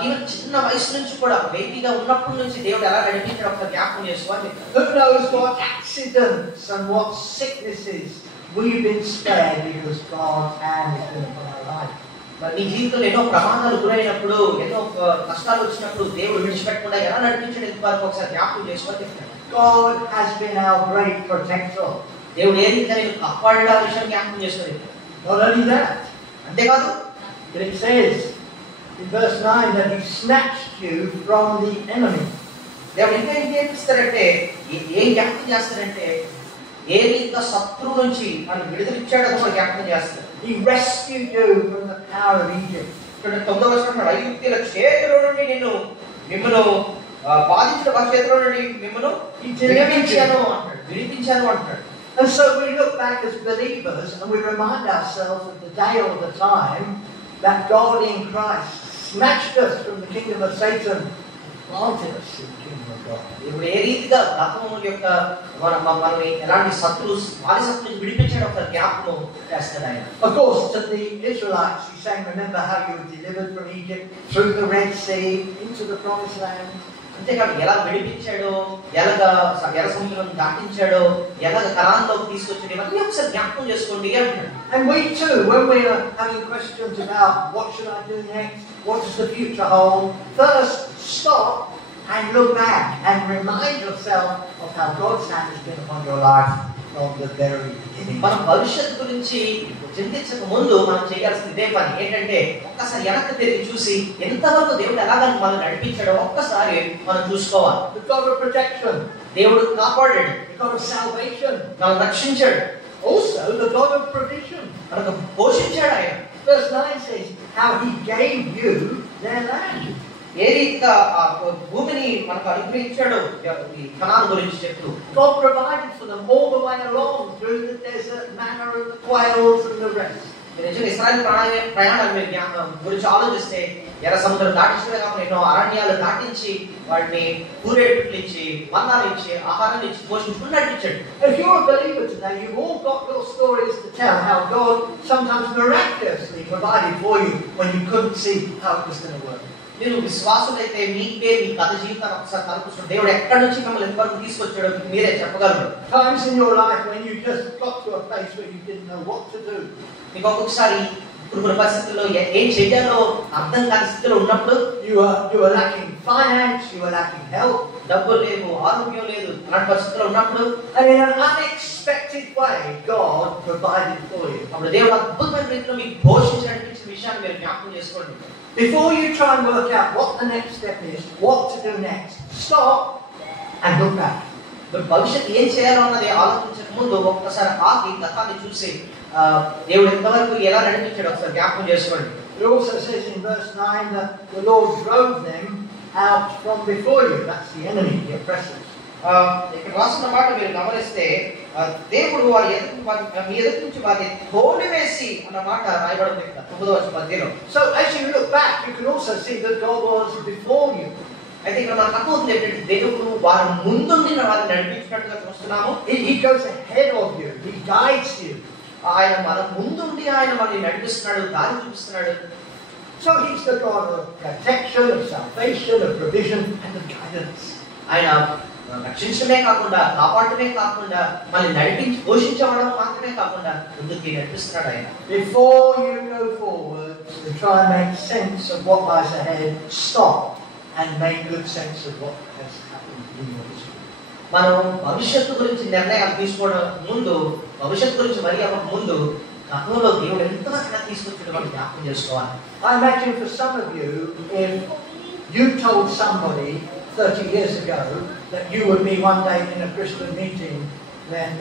Even చిన్న వయసు నుంచి కూడా బేబీగా ఉన్నప్పటి నుంచి దేవుడు ఎలా నడిపించాడో ఒకసారి జ్ఞాపకం చేసుకోవాలి. Who knows what accidents and what sicknesses we've been spared because God's hand has been upon our life. మరి నీ జీవితంలో ఎన్నో ప్రమాదాలు గురైనప్పుడు ఎన్నో కష్టాలు వచ్చినప్పుడు దేవుడు విడిచిపెట్టకుండా ఎలా నడిపించాడు ఇంతవరకు ఒకసారి జ్ఞాపకం చేసుకోవాలి చెప్తాడు. God has been our great protector. దేవుడు ఏ రీతిగా నేను కాపాడాడు ఆ విషయాన్ని జ్ఞాపకం చేసుకోవాలి. Not only that, అంతేకాదు but it says in verse 9 that He snatched you from the enemy. దేవుడు ఇంకా ఏం చేపిస్తారంటే ఏం జ్ఞాపకం చేస్తారంటే ఏ రీతిగా శత్రువు నుంచి మనం విడుదలిచ్చాడో కూడా జ్ఞాపకం చేస్తారు. He rescued you from the power of Egypt. ఇక్కడ 9వ వచనంలో ఐగుప్తీయుల చేతిలో నుండి మిమ్మల్ని బాధించిన వారి చేతిలో నుండి మిమ్మల్ని విడిపించాను అంటాడు. And so we look back as believers and we remind ourselves of the day or the time that God in Christ snatched us from the kingdom of Satan, planted us in the kingdom of God. ఇప్పుడు ఏ రీతిగా గతం యొక్క మనల్ని ఎలాంటి శత్రువుని విడిపించాడు ఒకసారి జ్ఞాపకం చేస్తాడు ఆయన. Of course, to the Israelites, He's saying, remember how you were delivered from Egypt through the Red Sea into the Promised Land. అంతేకాదు ఎలా విడిపించాడో, ఎర్ర సముద్రం దాటించాడో, ఎలాగ కనాన్లోకి తీసుకొచ్చాడు, ఇవన్నీ ఒకసారి జ్ఞాపకం చేసుకోండి అంటాడు. And we too, when we are having questions about what should I do next, what does the future hold, first stop and look back and remind yourself of how God's hand has been upon your life from the very beginning. మనం భవిష్యత్తు గురించి చింతించక ముందు మనం చేయాల్సిన ఇదే పని ఏంటంటే ఒక్కసారి వెనక్కి తిరిగి చూసి ఎంతవరకు దేవుడు ఎలాగ మనం నడిపించాడో ఒక్కసారి మనం చూసుకోవాలి. The God of protection, దేవుడు కాపాడాడు, the God of salvation, మనం రక్షించాడు, also the God of provision. మనకు పోషించాడు ఆయన. Verse 9 says how He gave you their land. ఏ రీతిగా ఆ భూమిని మనకు అనుగ్రహించాడో ఈ కనాను గురించి చెప్తూ God provided for them all the way along through the desert, manna and the quails and the rest. నిజంగా ఇశ్రాయేలు ప్రయాణాల గురించి ఆలోచిస్తే ఎర్ర సముద్రం దాటించడమే కాకుండా ఎన్నో అరణ్యాలు దాటించి వాటిని కూరేట్లు ఇచ్చి మన్నాలు ఇచ్చి ఆహారం ఇచ్చి పోషించుకుని నడిపించాడు. If you're a believer today, you've all got little stories to tell how God sometimes miraculously provided for you when you couldn't see how it was going to work. మీరు విశ్వాసులైతే మీకే మీ కథ జీవితాన్ని ఒకసారి కలుపుకుంటే దేవుడు ఎక్కడి నుంచి మిమ్మల్ని ఎంతవరకు తీసుకొచ్చాడో మీరే చెప్పగలరు. Times in your life when you just got to a place where you didn't know what to do. మీకు ఒక్కొక్కసారి ఇప్పుడు పరిస్థితుల్లో ఏం చేయాలో అర్థం కాని స్థితిలో ఉన్నప్పుడు you were lacking finance, you were lacking health, డబ్బు లేదు, ఆరోగ్యం లేదు, అలాంటి పరిస్థితుల్లో ఉన్నప్పుడు and in an unexpected way God provided for you. అప్పుడు దేవుడు అద్భుతమైన రీతిలో మీకు పోషించి నడిపించిన విషయాన్ని మీరు జ్ఞాపకం చేసుకోండి. Before you try and work out what the next step is, what to do next, stop and look back. భవిష్యత్తు ఏం చేయాలో అన్నది ఆలోచించక ముందు ఒక్కసారి ఆగి గతాన్ని చూసి దేవుడు ఎంతవరకు ఎలా నడిపించాడు ఒకసారి జ్ఞాపకం చేసుకోండి. It also says in verse 9 that the Lord drove them out from before you. That's the enemy, the oppressors. ఇక్కడ రాసిన మాట మీరు గమనిస్తే దేవుడు మీ ఎదుటి నుంచి వారిని తోలివేసి అన్న మాట రాయబడింది ఇక్కడ 9వ అధ్యాయంలో. So as you look back, you can also see that God was before you. అయితే ఇక్కడ మనకు అర్థమవుతుంది ఏంటంటే దేవుడు వారి ముందుండి వారిని నడిపించినట్టుగా చూస్తున్నాము. He goes ahead of you. He guides you. ఆయన మన ముందుండి ఆయన మనల్ని నడిపిస్తున్నాడు, దారి చూపిస్తున్నాడు. So he's the God of protection, of salvation, of provision and of guidance. ఆయన రక్షించడమే కాకుండా కాపాడటమే కాకుండా మళ్ళీ నడిపించి పోషించడం మాత్రమే కాకుండా ముందుకి నడిపిస్తున్నాడు ఆయన. Before you go forward to try and make sense of what lies ahead, stop and make good sense of what has happened in your history. మనం భవిష్యత్తు గురించి నిర్ణయాలు తీసుకోవడం ముందు, భవిష్యత్తు గురించి మరి అవ్వక ముందు గతంలో దేవుడు ఎంతగా తీసుకొచ్చాడో మనం జ్ఞాపకం చేసుకోవాలి. I imagine for some of you, if you told somebody 30 years ago that you would be one day in a Christian meeting, then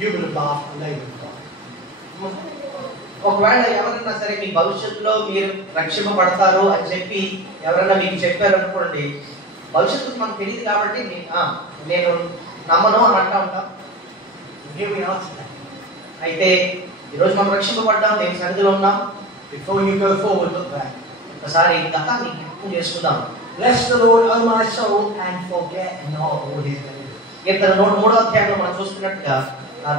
you would have laughed and they would have laughed. ఒకవేళ ఎవరైనా సరే మీ భవిష్యత్తులో మీరు రక్షింపబడతారు అని చెప్పి ఎవరైనా మీకు చెప్పారనుకోండి, భవిష్యత్తు మనకు తెలియదు కాబట్టి నేను నమ్మను అని అంటా ఉంటాం. Here we are today. అయితే ఈరోజు మనం రక్షింపబడ్డాం, దేవుని సన్నిధిలో ఉన్నాం. Before you go forward, look back. ఒకసారి గతాన్ని జ్ఞాపకం చేసుకుందాం. Bless the Lord, O my soul, and forget not all his benefits. కీర్తన 103వ అధ్యాయంలో మనం చూసుకున్నట్టుగా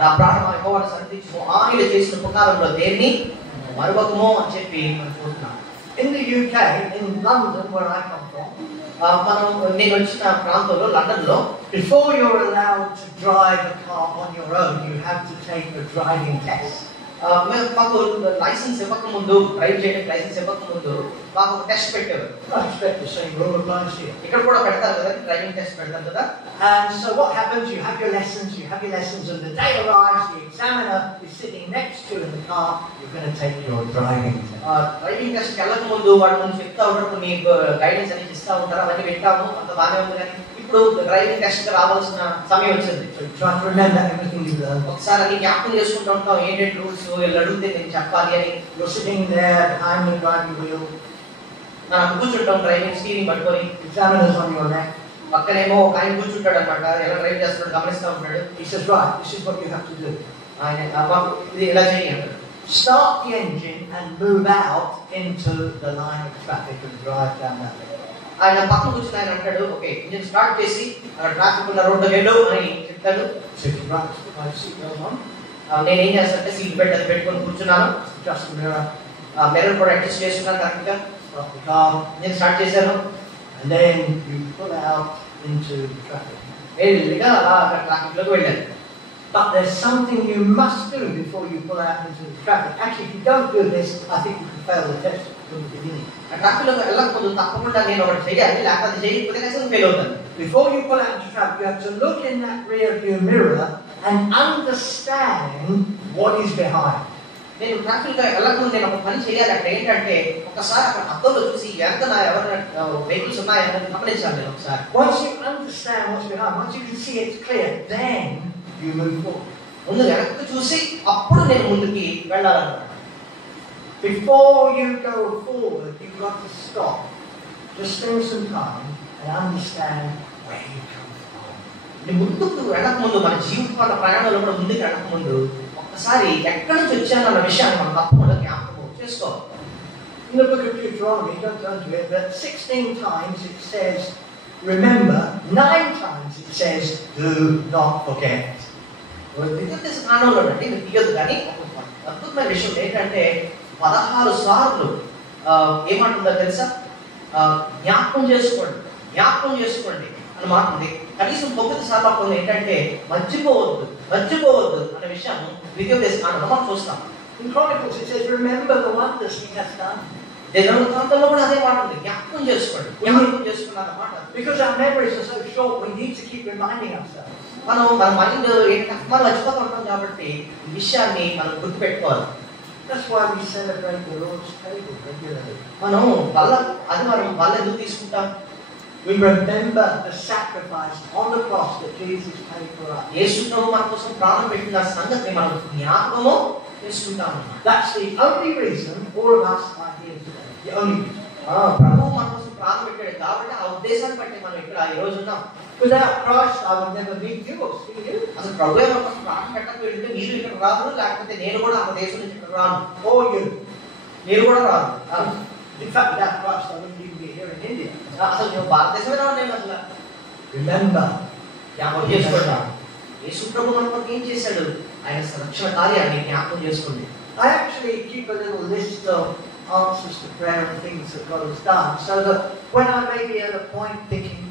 నా ప్రాణమా యెహోవాను సన్నిధించుము, ఆయన చేసిన ఉపకారంలో దేన్ని మరువకము అని చెప్పి మనం చూస్తున్నాం. In the UK, in London, where I come from, నేను వచ్చిన ప్రాంతంలో లండన్ లో before you're allowed to drive a car on your own, you have to take a driving test. మాకు లైసెన్స్ ఇవ్వక ముందు, డ్రైవ్ చేయడానికి లైసెన్స్ ఇవ్వక ముందు మాకు ఒక టెస్ట్ పెట్టారు. I expect the same rule applies here. ఇక్కడ కూడా పెడతారు కదా, డ్రైవింగ్ టెస్ట్ పెడతారు కదా. And so what happens, you have your lessons and the day arrives, the examiner is sitting next to you in the car, you're going to take your driving test. Driving test వెళ్ళక ముందు వాడు మనం చెప్తా ఉంటారు, నీ గైడెన్స్ అనేది ఇస్తా ఉంటారు, అవన్నీ వింటాము, అంత బాగానే ఉంది. కానీ ఇప్పుడు డ్రైవింగ్ టెస్ట్ రావాల్సిన సమయం వచ్చింది. So you try to remember everything you've learned. ఒకసారి అన్ని జ్ఞాపకం చేసుకుంటూ ఉంటాం, ఏంటంటే రూల్స్ వీళ్ళు అడిగితే నేను చెప్పాలి అని. You're sitting there behind the driving wheel, మనం కూర్చుంటాం డ్రైవింగ్ స్టీరింగ్ పట్టుకొని, examiner's on your left. పక్కనేమో ఒక ఆయన కూర్చుంటాడు అనమాట, ఎలా డ్రైవ్ చేస్తున్నాడు గమనిస్తూ ఉంటాడు. He says, right, this is what you have to do. ఆయన ఇది ఎలా చేయండి అంటాడు. Start the engine and move out into the line of traffic and drive down that way. ఆయన పక్కన కూర్చుని ఆయన అంటాడు, ఓకే ఇంజిన్ స్టార్ట్ చేసి ట్రాఫిక్ ఉన్న రోడ్డు వెళ్ళు అని చెప్తాడు. నేను ఏం చేస్తానంటే సీట్ బెల్ట్ అది పెట్టుకొని కూర్చున్నాను, Just the mirror, మిర్రర్ కూడా అడ్జస్ట్ చేసుకున్నాను కరెక్ట్ గా. start the car, నేను స్టార్ట్ చేశాను. and then you pull out into traffic. వెళ్ళిగా అలా ట్రాఫిక్ లోకి వెళ్ళాను. But there's something you must do before you pull out into the traffic. Actually, if you don't do this, I think you can fail the test from the beginning. ఆ ట్రాఫిక్ లోకి వెళ్ళకపోతే తప్పకుండా నేను ఒకటి చేయాలి, లేకపోతే అది చేయకపోతే కనుక ఫెయిల్ అవుతాను. Before you pull out into traffic, you have to look in that rear view mirror and understand what is behind. నేను ట్రాఫిక్ వెళ్ళకుండా నేను ఒక పని చేయాలి. అక్కడ ఏంటంటే ఒకసారి అక్కడ అద్దంలో చూసి వెనక ఎవరైనా వెహికల్స్ ఉన్నాయని గమనించాలి నేను ఒకసారి. Once you understand what's behind, once you can see it's clear, then you move forward. ముందు వెనక్కి చూసి అప్పుడు నేను ముందుకి వెళ్ళాలన్నమాట. Before you go forward, you've got to stop. just spend some time and understand where you come from. ముందుకు వెళ్ళకముందు మన జీవితాల ప్రయాణంలో కూడా ముందుకు వెళ్ళకముందు ఒక్కసారి ఎక్కడి నుంచి వచ్చానన్న విషయాన్ని మనం తప్పకుండా జ్ఞాపకం చేసుకోవాలి. In the book of Deuteronomy, don't turn to it, but 16 times it says, remember, 9 times it says, do not forget. ద్వితీయోపదేశ కాండంలో అంటే మీరు తీయొద్దు, కానీ అద్భుతమైన విషయం ఏంటంటే 16 సార్లు ఏమంటుందో తెలుసా? జ్ఞాపకం చేసుకోండి, జ్ఞాపకం చేసుకోండి అని మాట ఉంది. కనీసం 9 సార్లు అప్పుడు ఏంటంటే మర్చిపోవద్దు అనే విషయం ద్వితీయోపదేశ కాండంలో మనం చూస్తాం. In Chronicles it says, remember the wonders he has done. దినవృత్తాంతంలో కూడా అదే మాట ఉంది, జ్ఞాపకం చేసుకోండి, జ్ఞాపకం చేసుకున్నారు అన్నమాట. Because our memories are so short, we need to keep reminding ourselves. మన మైండ్ మనం మర్చిపోతూ ఉంటాం కాబట్టి ఈ విషయాన్ని మనం గుర్తుపెట్టుకోవాలి. That's why we celebrate the Lord's table regularly. మనం ఆదివారం బల్ల ఎందుకు తీసుకుంటాం? We remember the sacrifice on the cross that Jesus paid for us. యేసు ప్రభువు మన కోసం ప్రాణం పెట్టిన సంగతిని మనం జ్ఞాపకము చేసుకుంటాము. That's the only reason all of us are here today. The only reason. ప్రభువు మన కోసం ప్రాణం పెట్టాడు కాబట్టి ఆ ఉద్దేశాన్ని బట్టి మనం ఇక్కడ ఈ రోజు ఉన్నాం. Without Christ, I would never meet you or see you. అసలు ప్రభువే మన కోసం ప్రాణం పెట్టకపోయింటే మీరు ఇక్కడ రాదు, లేకపోతే నేను కూడా ఆ దేశం నుంచి ఇక్కడ రాను. Or you. మీరు కూడా రాదు. In fact, without Christ, I wouldn't even be here in India. అసలు నేను భారతదేశమే రాను అసలు. Remember. జ్ఞాపకం చేసుకోండి. యేసు ప్రభు మన కోసం ఏం చేశాడు? ఆయన రక్షణ కార్యాన్ని జ్ఞాపకం చేసుకోండి. I actually keep a little list of answers to prayer and things that God has done, so that when I may be at a point thinking,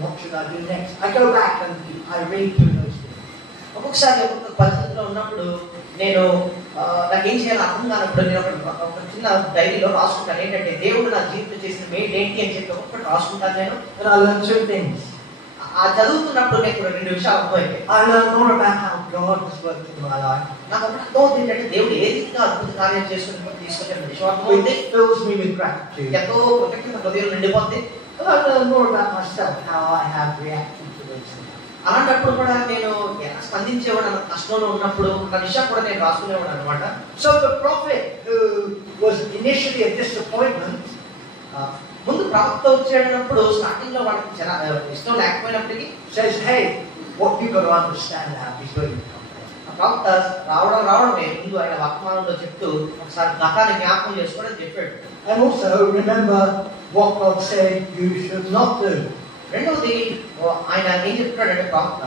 what should I do next? I go back and I read through those things. ఒక్కొక్కసారి ఒక్కొక్క పరిస్థితిలో ఉన్నప్పుడు నేను నాకేం చేయాలో అర్థం కానప్పుడు నేను ఒక చిన్న డైరీలో రాసుకుంటాను. ఏంటంటే దేవుడు నా జీవితం చేసిన మేలు ఏంటి అని చెప్పి ఒక్కొక్కటి రాసుకుంటాను నేను. And I learn 2 things. ఆ చదువుతున్నప్పుడు నాకు 2 విషయాలు అర్థమైంది. I learn more about how God has worked in my life. నాకు అప్పుడు అర్థమవుతుంది ఏంటంటే దేవుడు ఏ విధంగా అద్భుత కార్యం చేసుకుని తీసుకొచ్చిన విషయం అర్థమవుతుంది. It fills me with gratitude. ఎంతో కృతజ్ఞత హృదయం నిండిపోతుంది. And I learn more about myself, how I have reacted to those things. అలాంటప్పుడు కూడా నేను ఎలా స్పందించేవాడు కష్టంలో ఉన్నప్పుడు ఒక విషయం కూడా నేను రాసుకునేవాడు అనమాట. So the prophet who was initially a disappointment, ముందు ప్రవక్త వచ్చేటప్పుడు స్టార్టింగ్ లో వాడికి ఇష్టం లేకపోయినప్పటికీ says, hey, what you got to understand now is where you come from. ఆ ప్రవక్త రావడమే ముందు ఆయన వర్తమానంలో చెప్తూ ఒకసారి గతాన్ని జ్ఞాపకం చేసుకోవడం చెప్పాడు. And also remember what God said you should not do. రెండవది ఆయన ఏం చెప్తాడంటే ప్రవక్త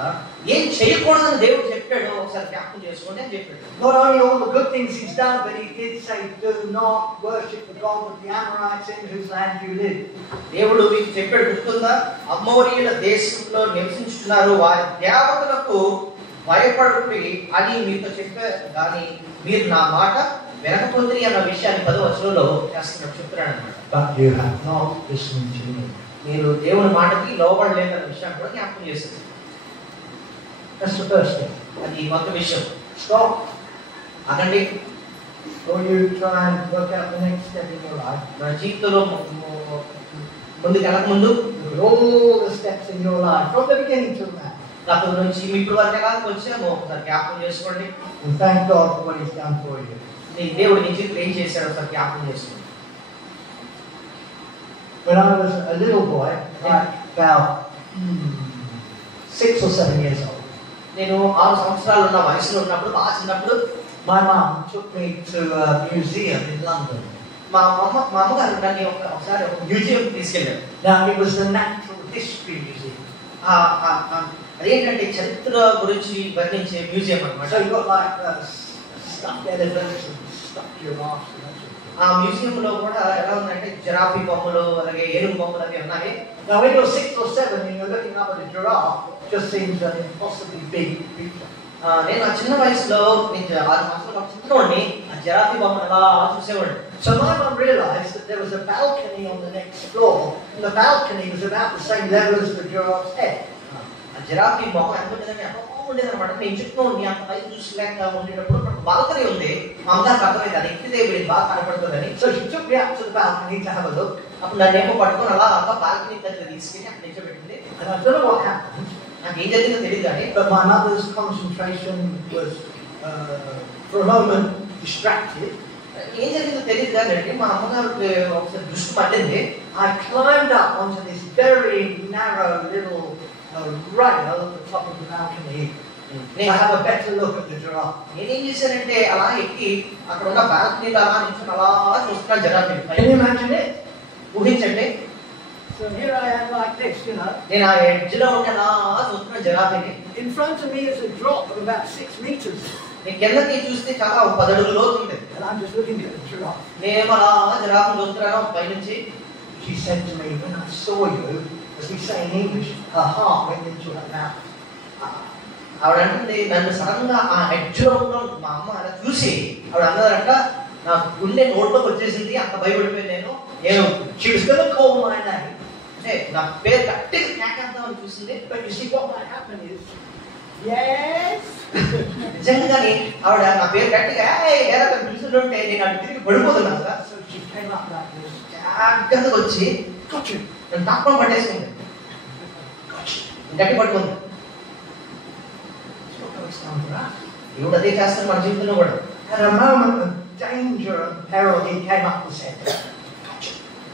ఏం చేయకూడదని దేవుడు చెప్పాడు ఒకసారి జ్ఞాపకం చేసుకోండి అని చెప్పాడు. Not only all the good things he's done, but he did say, do not worship the God of the Amorites in whose land you live. దేవుడు మీకు చెప్పాడు గుర్తుందా? అమోరీయుల దేశంలో నివసించుతున్నారు, వారి దేవతలకు భయపడుడి అని మీతో చెప్పారు, కానీ మీరు నా మాట వినకపోతే అన్న విషయాన్ని 10వ వచనంలో చెప్తున్నాడు అన్నమాట. But you have not listened to me. మీరు దేవుని మాటకి లోబడలేదన్న విషయాన్ని కూడా జ్ఞాపకం చేశారు. That's the first thing. అది మొదటి విషయం. Stop. అదండి Or you try and work out the next step in your life. మన జీవితంలో ముందుకు వెళ్ళక ముందు all the steps in your life, from the beginning to now. గతం నుంచి ఇప్పుడు వరకు ఎలా వచ్చామో ఒకసారి జ్ఞాపకం చేసుకోండి. And thank God for what he's done for you. నీ దేవుడు నీ జీవితంలో ఏం చేశాడో ఒకసారి జ్ఞాపకం చేసుకోండి. When I was a little boy, like about 6 or 7 years old, నేను 6 సంవత్సరాలు ఉన్న వయసులో ఉన్నప్పుడు బాగా చిన్నప్పుడు my mum took me to a museum in London. మా అమ్మగారు నన్ను ఒకసారి ఒక మ్యూజియం తీసుకెళ్ళారు. Now it was the Natural History Museum. అదేంటంటే చరిత్ర గురించి వర్ణించే మ్యూజియం అన్నమాట. So you got like stuffed elephants and stuffed giraffes and that sort of thing. ఆ మ్యూజియం లో కూడా ఎలా ఉందంటే జిరాఫీ బొమ్మలు అలాగే ఏనుగు బొమ్మలు అవి ఉన్నాయి. Now when you're 6 or 7 and you're looking up at a giraffe, it just seems an impossibly big creature. నేను ఆ చిన్న వయసులో నేను 6 సంవత్సరాల చిన్నవాడిని ఆ జిరాఫీ బొమ్మను అలా చూసేవాడిని. So my mum realised that there was a balcony on the next floor, and the balcony was about the same level as the giraffe's head. ఆ జిరాఫీ బొమ్మ ఎంత ఉండేదంటే అక్కడ ఉండేదన్నమాట. నేను చుట్టూ ఉండి అంత పైకి చూసలేక ఉండేటప్పుడు బాల్కనీ ఉంది. మా అమ్మగారికి అర్థమైంది అది ఎక్కితే వీడికి బాగా కనపడుతుందని. So she took me up to the balcony to have a look. అప్పుడు నన్నేమో పట్టుకొని అలా అంతా బాల్కనీ దగ్గర తీసుకెళ్ళి అక్కడ నిల్చోబెట్టింది. And I don't know what happened. నాకు ఏం జరిగిందో తెలియదు కానీ But my mother's concentration was, for a moment, distracted. ఏం జరిగిందో తెలియదు కానీ మా అమ్మగారు ఒకసారి దృష్టి పట్టింది. I climbed up onto this very narrow little rail at the top of the balcony to have a better look at the giraffe. నేనేం చేశానంటే అలా ఎక్కి అక్కడ ఉన్న బాల్కనీలో అలా నిల్చొని అలా చూస్తున్నా జిరాఫీని. Can you imagine it? ఊహించండి. So here I am like this, you know. నేను ఆ ఎడ్జ్లో ఉండి అలా చూస్తున్నా జిరాఫీని. In front of me is a drop of about 6 meters. నేను కిందకి చూస్తే చాలా 10 అడుగుల లోతు ఉంది. And I'm just looking at the giraffe. నేను అలా జిరాఫీని చూస్తున్నాను పైనుంచి. She said to me, when I saw you, as we say in English, her heart went into her mouth. ఆవిడ అంటుంది నన్ను సడన్ గా ఆ ఎడ్జ్లో ఉన్న మా అమ్మ అలా చూసి ఆవిడ అన్నదంట నా గుండె నోట్లోకి వచ్చేసింది, అంత భయపడిపోయింది నేను. She was going to call my name. అంటే నా పేరు గట్టిగా కేకేద్దామని చూసింది. But you see, what might happen is, yes. నిజంగానే ఆవిడ నా పేరు గట్టిగా ఎలా పిలుస్తుంటే నేను అటు తిరిగి పడిపోతున్నాను కదా. So she came up like this. జాగ్రత్తగా వచ్చి Got you. నన్ను తప్పని పట్టేసుకుంది, గట్టి పట్టుకుంది. ఇప్పుడు అదే చేస్తాను మన జీవితంలో కూడా. At a moment of danger and peril, he came up and said,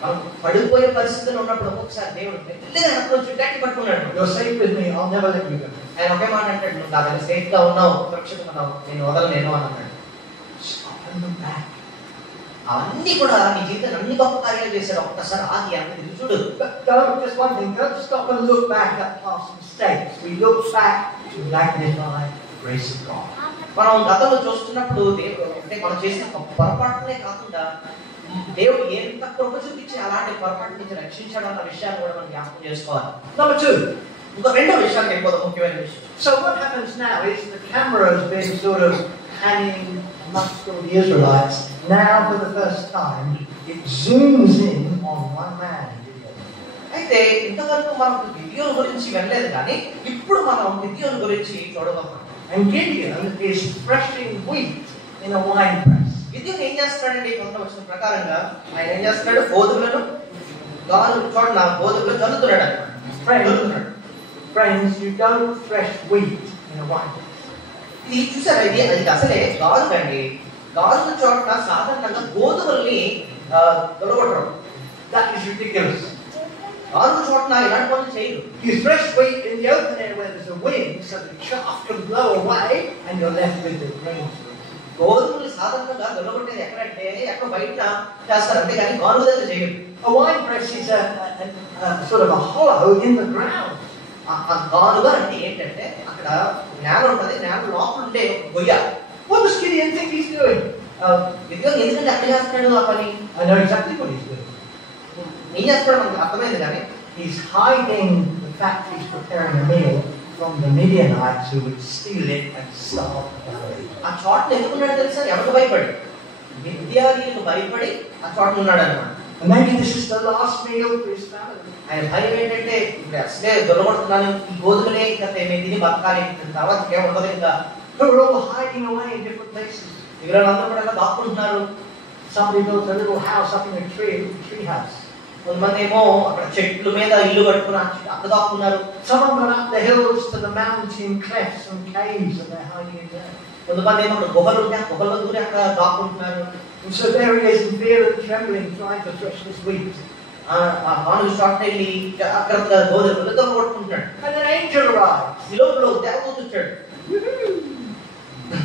మనం పడిపోయే పరిస్థితుల్లో ఉన్నప్పుడు ఒక్కొక్కసారి దేవుడు మెల్లిగా వెనక్కి వచ్చి గట్టి పట్టుకున్నాడు. "You're safe with me. I'll never let you go." ఆయన ఒకే మాట అంటాడు, నువ్వు నా దగ్గర సేఫ్ గా ఉన్నావు, సురక్షితంగా ఉన్నావు, నేను వదలలేను అని అన్నాడు. Stop and look back. అవన్నీ కూడా నీ జీవితంలో అన్ని గొప్ప కార్యాలు చేశాడు. ఒక్కసారి ఆగి అన్నది చూడు. But don't, just one thing, don't stop and look back at past mistakes. We look back to magnify the grace of God. మనం గతంలో చూస్తున్నప్పుడు దేవుడు అంటే మనం చేసిన పొరపాటునే కాకుండా దేవుడు ఎంత కృప చూపించి అలాంటి పొరపాటు నుంచి రక్షించడం అన్న విషయాన్ని కూడా మనం జ్ఞాపకం చేసుకోవాలి. Number 2. ఇంకో రెండో విషయానికి ఎక్కువ ముఖ్యమైన విషయం. So what happens now is the camera has been sort of panning amongst all the Israelites. Now for the first time, it zooms in on one man. అయితే ఇంతవరకు మనం గిద్యోను గురించి వినలేదు కానీ ఇప్పుడు మనం గిద్యోను గురించి చూడబోతున్నాం. And Gideon is threshing wheat in a wine press. గిద్యోను ఏం చేస్తాడండి? కొంత వచ్చిన ప్రకారంగా ఆయన ఏం చేస్తున్నాడు? గోధుమలను చోట గోధుమలు చల్లుతున్నాడు అన్నమాట. Friends, you don't thresh wheat in a wine press. ఇది చూసారా? ఇది అసలే గాజులండి. గాజుల చోట సాధారణంగా గోధుమల్ని తొలగొట్టడం. That is ridiculous. గాజుల చోట ఇలాంటి పనులు చేయరు. You thresh wheat in the open air where there's a wind, so the chaff can blow away, and you're left with the grains. గోధుమలు సాధారణంగా తొలగొట్టేది ఎక్కడంటే ఎక్కడ బయట చేస్తారు, అంతేగాని గాజుల దగ్గర చేయరు. A wine press is a sort of a hollow in the ground. గానుగా అంటే ఏంటంటే అక్కడ నేల ఉంటుంది, నేల లోపల ఉండే గొయ్య. What does Gideon think he's doing? గిద్యోను ఎందుకంటే అక్కడ చేస్తున్నాడు ఆ పని? I know exactly what he's doing. ఏం చేస్తున్నాడు మనకు అర్థమైంది కానీ He's hiding the fact he's preparing a meal from the Midianites who would steal it and starve away. ఆ చోటను ఎందుకున్నాడు తెలుసా? ఎవరికి భయపడి? మిద్యానీయులకు భయపడి ఆ చోటను ఉన్నాడు అన్నమాట. And maybe this is the last meal for his family. ఆయన భయం ఏంటంటే ఇప్పుడు అసలే దొరకొడుతున్నాను, ఈ గోధుమలే ఇంకా మేము తిని బతకాలి, తర్వాత ఇంకేం ఉండదు ఇంకా. Who are all hiding away in different places. వీళ్ళందరూ కూడా ఎలా దాక్కుంటున్నారు. Somebody built a little house up in a tree house. కొంతమంది ఏమో అక్కడ చెట్ల మీద ఇల్లు కట్టుకుని అక్కడ దాక్కున్నారు. Someone went up the hills to the mountain clefts and caves and they're hiding in there. కొంతమంది ఏమో అక్కడ గుహలు ఉంటే ఆ గుహల్లో దూరి అక్కడ దాక్కుంటున్నారు. And so there he is in fear and trembling trying to thresh this wheat. ఆ మానవుడు షార్ట్ వెళ్ళి అక్కడ గోధుమలు కొట్టుకుంటున్నాడు. And an angel arrives. ఈ లోపల దేవదూత వచ్చాడు.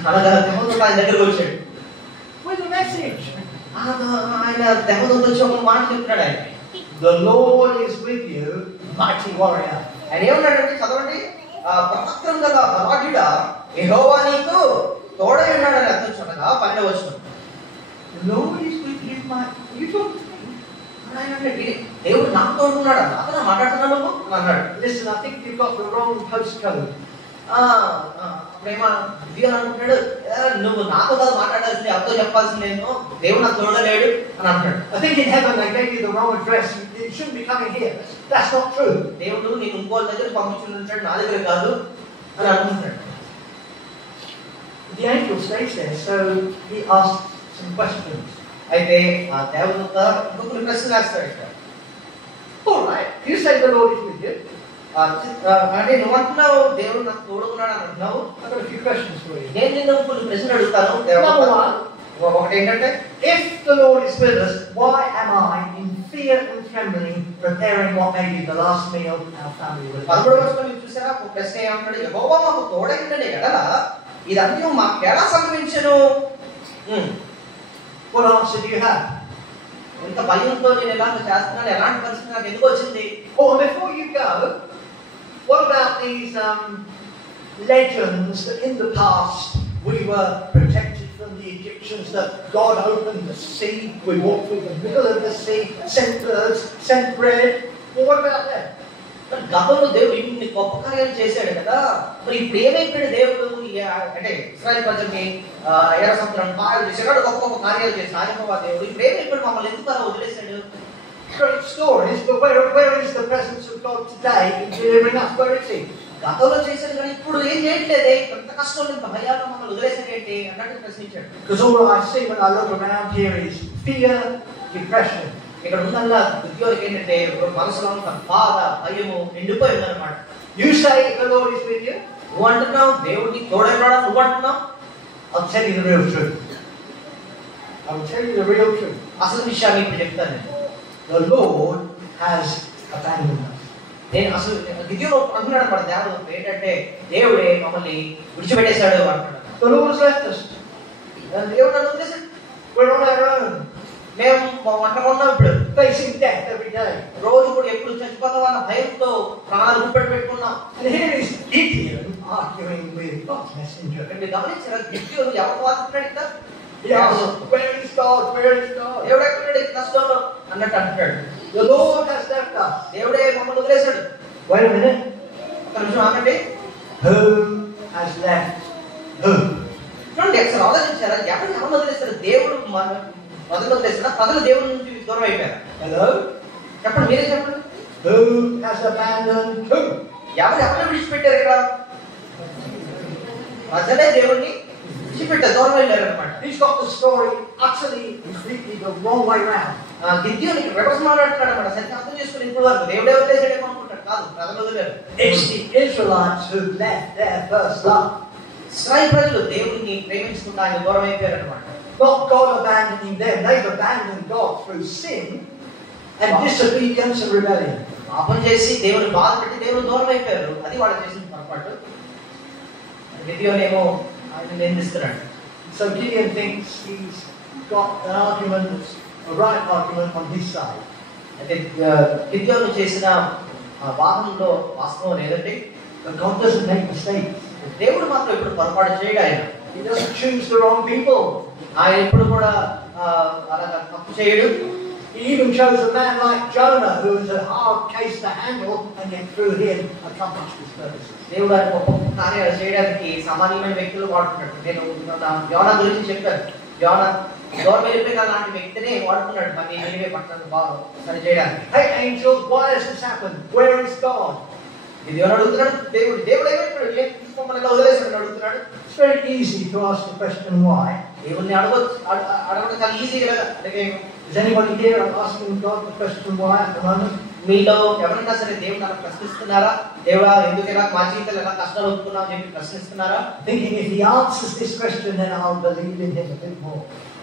అనగా దేవదూత ఆయన దగ్గరకు వచ్చాడు with a message. ఆయన దేవదూత వచ్చి ఒక మాట చెప్తున్నాడు. ఆయన The Lord is with you, mighty warrior. ఆయన ఏమన్నాడంటే చదవండి, పరాక్రమం గల బలాఢ్యుడా యెహోవా నీకు తోడై ఉన్నాడని అర్థం చూడగా 12వ వచనం. The Lord is with you, mighty. You talk to me. ఆయన అంటే దేవుడు నాకు తోడున్నాడు, నాతో మాట్లాడుతున్నాను నువ్వు అని అన్నాడు. Listen, I think you've got the wrong postcode. ప్రేమ దివ్య అనుకుంటాడు, నువ్వు నాతో కాదు మాట్లాడాల్సింది, ఎవరితో చెప్పాల్సింది నేను, దేవుడు నాకు తోడలేడు అని అంటాడు. I think in heaven they gave you the wrong address. You shouldn't be coming here. That's not true. దేవుడు నేను ఇంకో దగ్గర పంపించుంటాడు, నా దగ్గర కాదు అని అనుకుంటాడు. The angel stays there, so he asks some questions. అయితే ఆ దేవదూత ఇంకొక ప్రశ్న వేస్తాడు ఇక్కడ. All right, you say the Lord is with you. అంటే నువ్వు అంటున్నావు దేవుడు నాకు తోడుకున్నాడు అని అంటున్నావు. I've got a few questions for you. నేను నిన్ను కొన్ని ప్రశ్నలు అడుగుతాను. ఒకటి ఏంటంటే if the Lord is with us, why am I in fear and trembling preparing what may be the last meal our family will have? 13వ వచనం మీరు చూసారా? ఒక ప్రశ్న ఏమంటాడు? యెహోవా మాకు తోడైండని ఎడల ఇదన్నీ మాకు ఎలా సంభవించెను? What answer do you have? ఇంత భయంతో నేను ఎలా చేస్తున్నాను, ఎలాంటి పరిస్థితి నాకు ఎందుకు వచ్చింది? Oh, before you go, what about these legends that in the past we were protected from the Egyptians, that God opened the sea, we walked through the middle of the sea, sent birds, sent bread? Well, what about that? గతంలో దేవుడు ఇన్ని గొప్ప కార్యాలు చేశాడు కదా, మరి ఇప్పుడు ఏమైపోయాడు దేవుడు? అంటే ఇశ్రాయేలు ప్రజల్ని ఎర్ర సముద్రం పాయలు చేశాడు, గొప్ప గొప్ప కార్యాలు చేశాడు యెహోవా దేవుడు. ఇప్పుడు ఏమైపోయాడు? మమ్మల్ని ఎందుకు అలా వదిలేశాడు? Great stories, but where is the presence of God today in delivering us? Where is He? గతంలో చేశాడు కానీ ఇప్పుడు ఏం చేయట్లేదే, ఎంత కష్టం, ఇంత భయాలు మమ్మల్ని వదిలేశాడు ఏంటి అన్నట్టు ప్రశ్నించాడు. Because all I see when I look around here is fear, depression. ఇక్కడ ఉందల్లా ఉద్యోగం ఏంటంటే మనసులో అంత బాధ, భయము నిండిపోయి ఉందన్నమాట. You say the Lord is with you? నువ్వు అంటున్నావు దేవుడికి తోడైనాడా, నువ్వు అంటున్నావు. I'll tell you the real truth. I will tell you the real truth. అసలు విషయాన్ని ఇప్పుడు చెప్తాను నేను. The Lord has abandoned us. నేను అసలు గిద్యోను అంటున్నాడు అన్నమాట దేవుడు ఏంటంటే దేవుడే మమ్మల్ని విడిచిపెట్టేశాడు అంటున్నాడు. The Lord has left us. దేవుడు నన్ను వదిలేశాడు. We're on our own. మేము ఒంటరిగా ఉన్నాం ఇప్పుడు. Facing death every day. రోజు కూడా ఎప్పుడు చచ్చిపోతాం అన్న భయంతో ప్రాణాలు గుప్పెట్టు పెట్టుకున్నాం. And here is Gideon arguing with God's messenger. మీరు గమనించారా? గిద్యోను ఎవరు వాడుతున్నాడు ఇక్కడ? Yes, where is God? Where is God? దేవుడు ఎక్కడున్నాడు ఈ కష్టంలో అన్నట్టు అంటున్నాడు. The Lord has left us. దేవుడే మమ్మల్ని వదిలేశాడు. Wait a minute. ఒక నిమిషం ఆగండి. Who has left who? చూడండి ఒకసారి ఆలోచించారా? ఎవరిని వదిలేశారు? దేవుడు ప్రజలు వదిలేశారా? ప్రజలు దేవుడి నుంచి దూరం అయిపోయారు. Hello? చెప్పండి, మీరే చెప్పండి. Who has abandoned who? ఎవరిని విడిచిపెట్టారు ఇక్కడ? ప్రజలే దేవుడిని విడిచిపెట్టారు, దూరం వెళ్ళారు అనమాట. He's got the story utterly, completely the wrong way round. Gideon reverse మాట్లాడుతున్నాడు అనమాట. సరిగ్గా అర్థం చేసుకుని ఇప్పుడు వరకు దేవుడే వదిలేసాడేమో అనుకుంటాడు. కాదు, ప్రజలు వదిలేరు. It's the Israelites who left their first love. ఇశ్రాయేలు ప్రజలు దేవుడిని ప్రేమించుకుంటూ ఆయన దూరం అయిపోయారు అనమాట. Not God abandoning them. They've abandoned God through sin and disobedience and rebellion. పాపం చేసి దేవుని బాధ పెట్టి దేవుడు దూరం అయిపోయారు. అది వాళ్ళు చేసిన పొరపాటు. గిద్యోనేమో ఆయన నిందిస్తున్నాడు. So Gideon thinks he's got an argument, a right argument on his side. అయితే గిద్యోను చేసిన వాదనలో వాస్తవం లేదండి. But God doesn't make mistakes. దేవుడు మాత్రం ఎప్పుడు పొరపాటు చేయడు. ఆయన He doesn't choose the wrong people. ఆయన ఎప్పుడు కూడా అలా తప్పు చేయడు. He even chose a man like Jonah, who was a hard case to handle, and yet through him accomplished his purposes. దేవుడు ఆయన గొప్ప కార్యాలు చేయడానికి సామాన్యమైన వ్యక్తులు వాడుతున్నాడు. నేను యోనా గురించి చెప్పాను. యోనా దూరం వెళ్ళిపోయిన లాంటి వ్యక్తిని వాడుతున్నాడు మరి నినివే పట్టణాన్ని సరి చేయడానికి. Hey angels, why has this happened? Where is God? గిద్యోను అడుగుతున్నాడు, దేవుడు ఏమైపోయాడు, ఏం తీసుకోమని ఇలా వదిలేసాడు అడుగుతున్నాడు. It's very easy to ask the question why. దేవుడిని అడగడం చాలా ఈజీ కదా. అలాగే Is anybody here asking God the question why at the moment? మీలో ఎవరైనా సరే దేవుడు అలా ప్రశ్నిస్తున్నారా? దేవుడా ఎందుకు ఇలా మా జీవితంలో ఎలా కష్టాలు వస్తున్నావు అని చెప్పి ప్రశ్నిస్తున్నారా? Thinking if he answers this question, then I'll believe in him a bit more.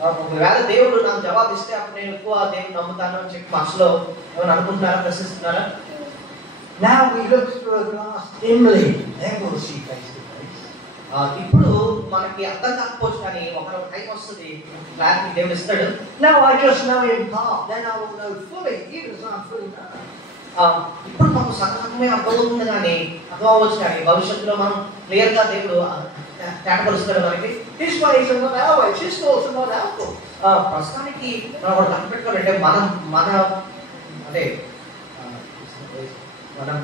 ఒకవేళ దేవుడు నాకు జవాబు ఇస్తే అప్పుడు నేను ఎక్కువ దేవుడు నమ్ముతాను అని చెప్పి మనసులో ఏమైనా అనుకుంటున్నారా, ప్రశ్నిస్తున్నారా? Now we look through a glass dimly, then we'll see face to face. ఇప్పుడు మనకి అర్థం కాకపోవచ్చు కానీ ఒక టైం వస్తుంది క్లారిటీ దేవుడు ఇస్తాడు. Now I just know in part, then I will know fully, even as I'm fully known. ఇప్పుడు మాకు సగమే అర్థమవుతుంది కానీ అర్థం అవ్వచ్చు కానీ భవిష్యత్తులో మనం క్లియర్ గా దేవుడు తేటపరుస్తాడు మనకి. His ways are not our ways, his thoughts are not our thoughts. ప్రస్తుతానికి మనం కూడా కనిపెట్టుకోవాలంటే మన అంటే మనం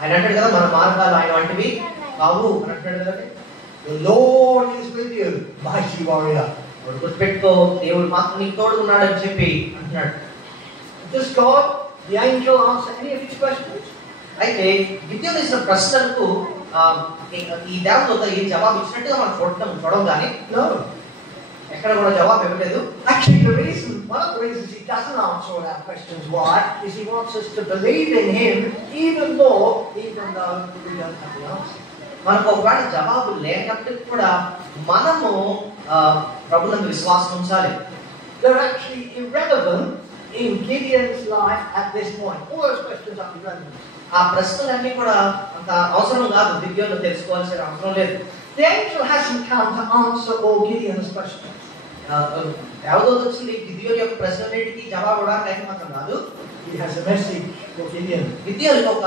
ఆయన అంటాడు కదా మన మార్గాలు ఆయన వంటివి కావు అని అంటాడు కదండి. The Lord is with you, mighty warrior. గుర్తుపెట్టుకో దేవుడు మాత్రం నీకు తోడుకున్నాడు అని చెప్పి అంటున్నాడు. Does God, the angel, answer any of his questions? అయితే గిద్యోను వేసిన ప్రశ్నలకు ఈ దేవదూత ఈ జవాబు ఇచ్చినట్టుగా మనం చూడడం కానీ No. ఎక్కడ కూడా జవాబు ఇవ్వలేదు. Actually, one of the reasons he doesn't answer all our questions why is he wants us to believe in him even more, even though we don't have the answer. మనకు ఒకవేళ జవాబు లేనప్పటికీ కూడా మనము ప్రభునందు విశ్వాసం ఉంచాలి. they're actually irrelevant in Gideon's life at this point. All those questions are irrelevant. ఆ ప్రశ్నలన్నీ కూడా అంత అవసరం కాదు, గిద్యోను తెలుసుకోవాల్సిన అవసరం లేదు. The angel hasn't come to answer all Gideon's questions. దేవదూత వచ్చి గిద్యోను యొక్క ప్రశ్నలన్నిటికీ జవాబు ఇవ్వడానికి మాత్రం కాదు. He has a message for Gideon. గిద్యోనుకి ఒక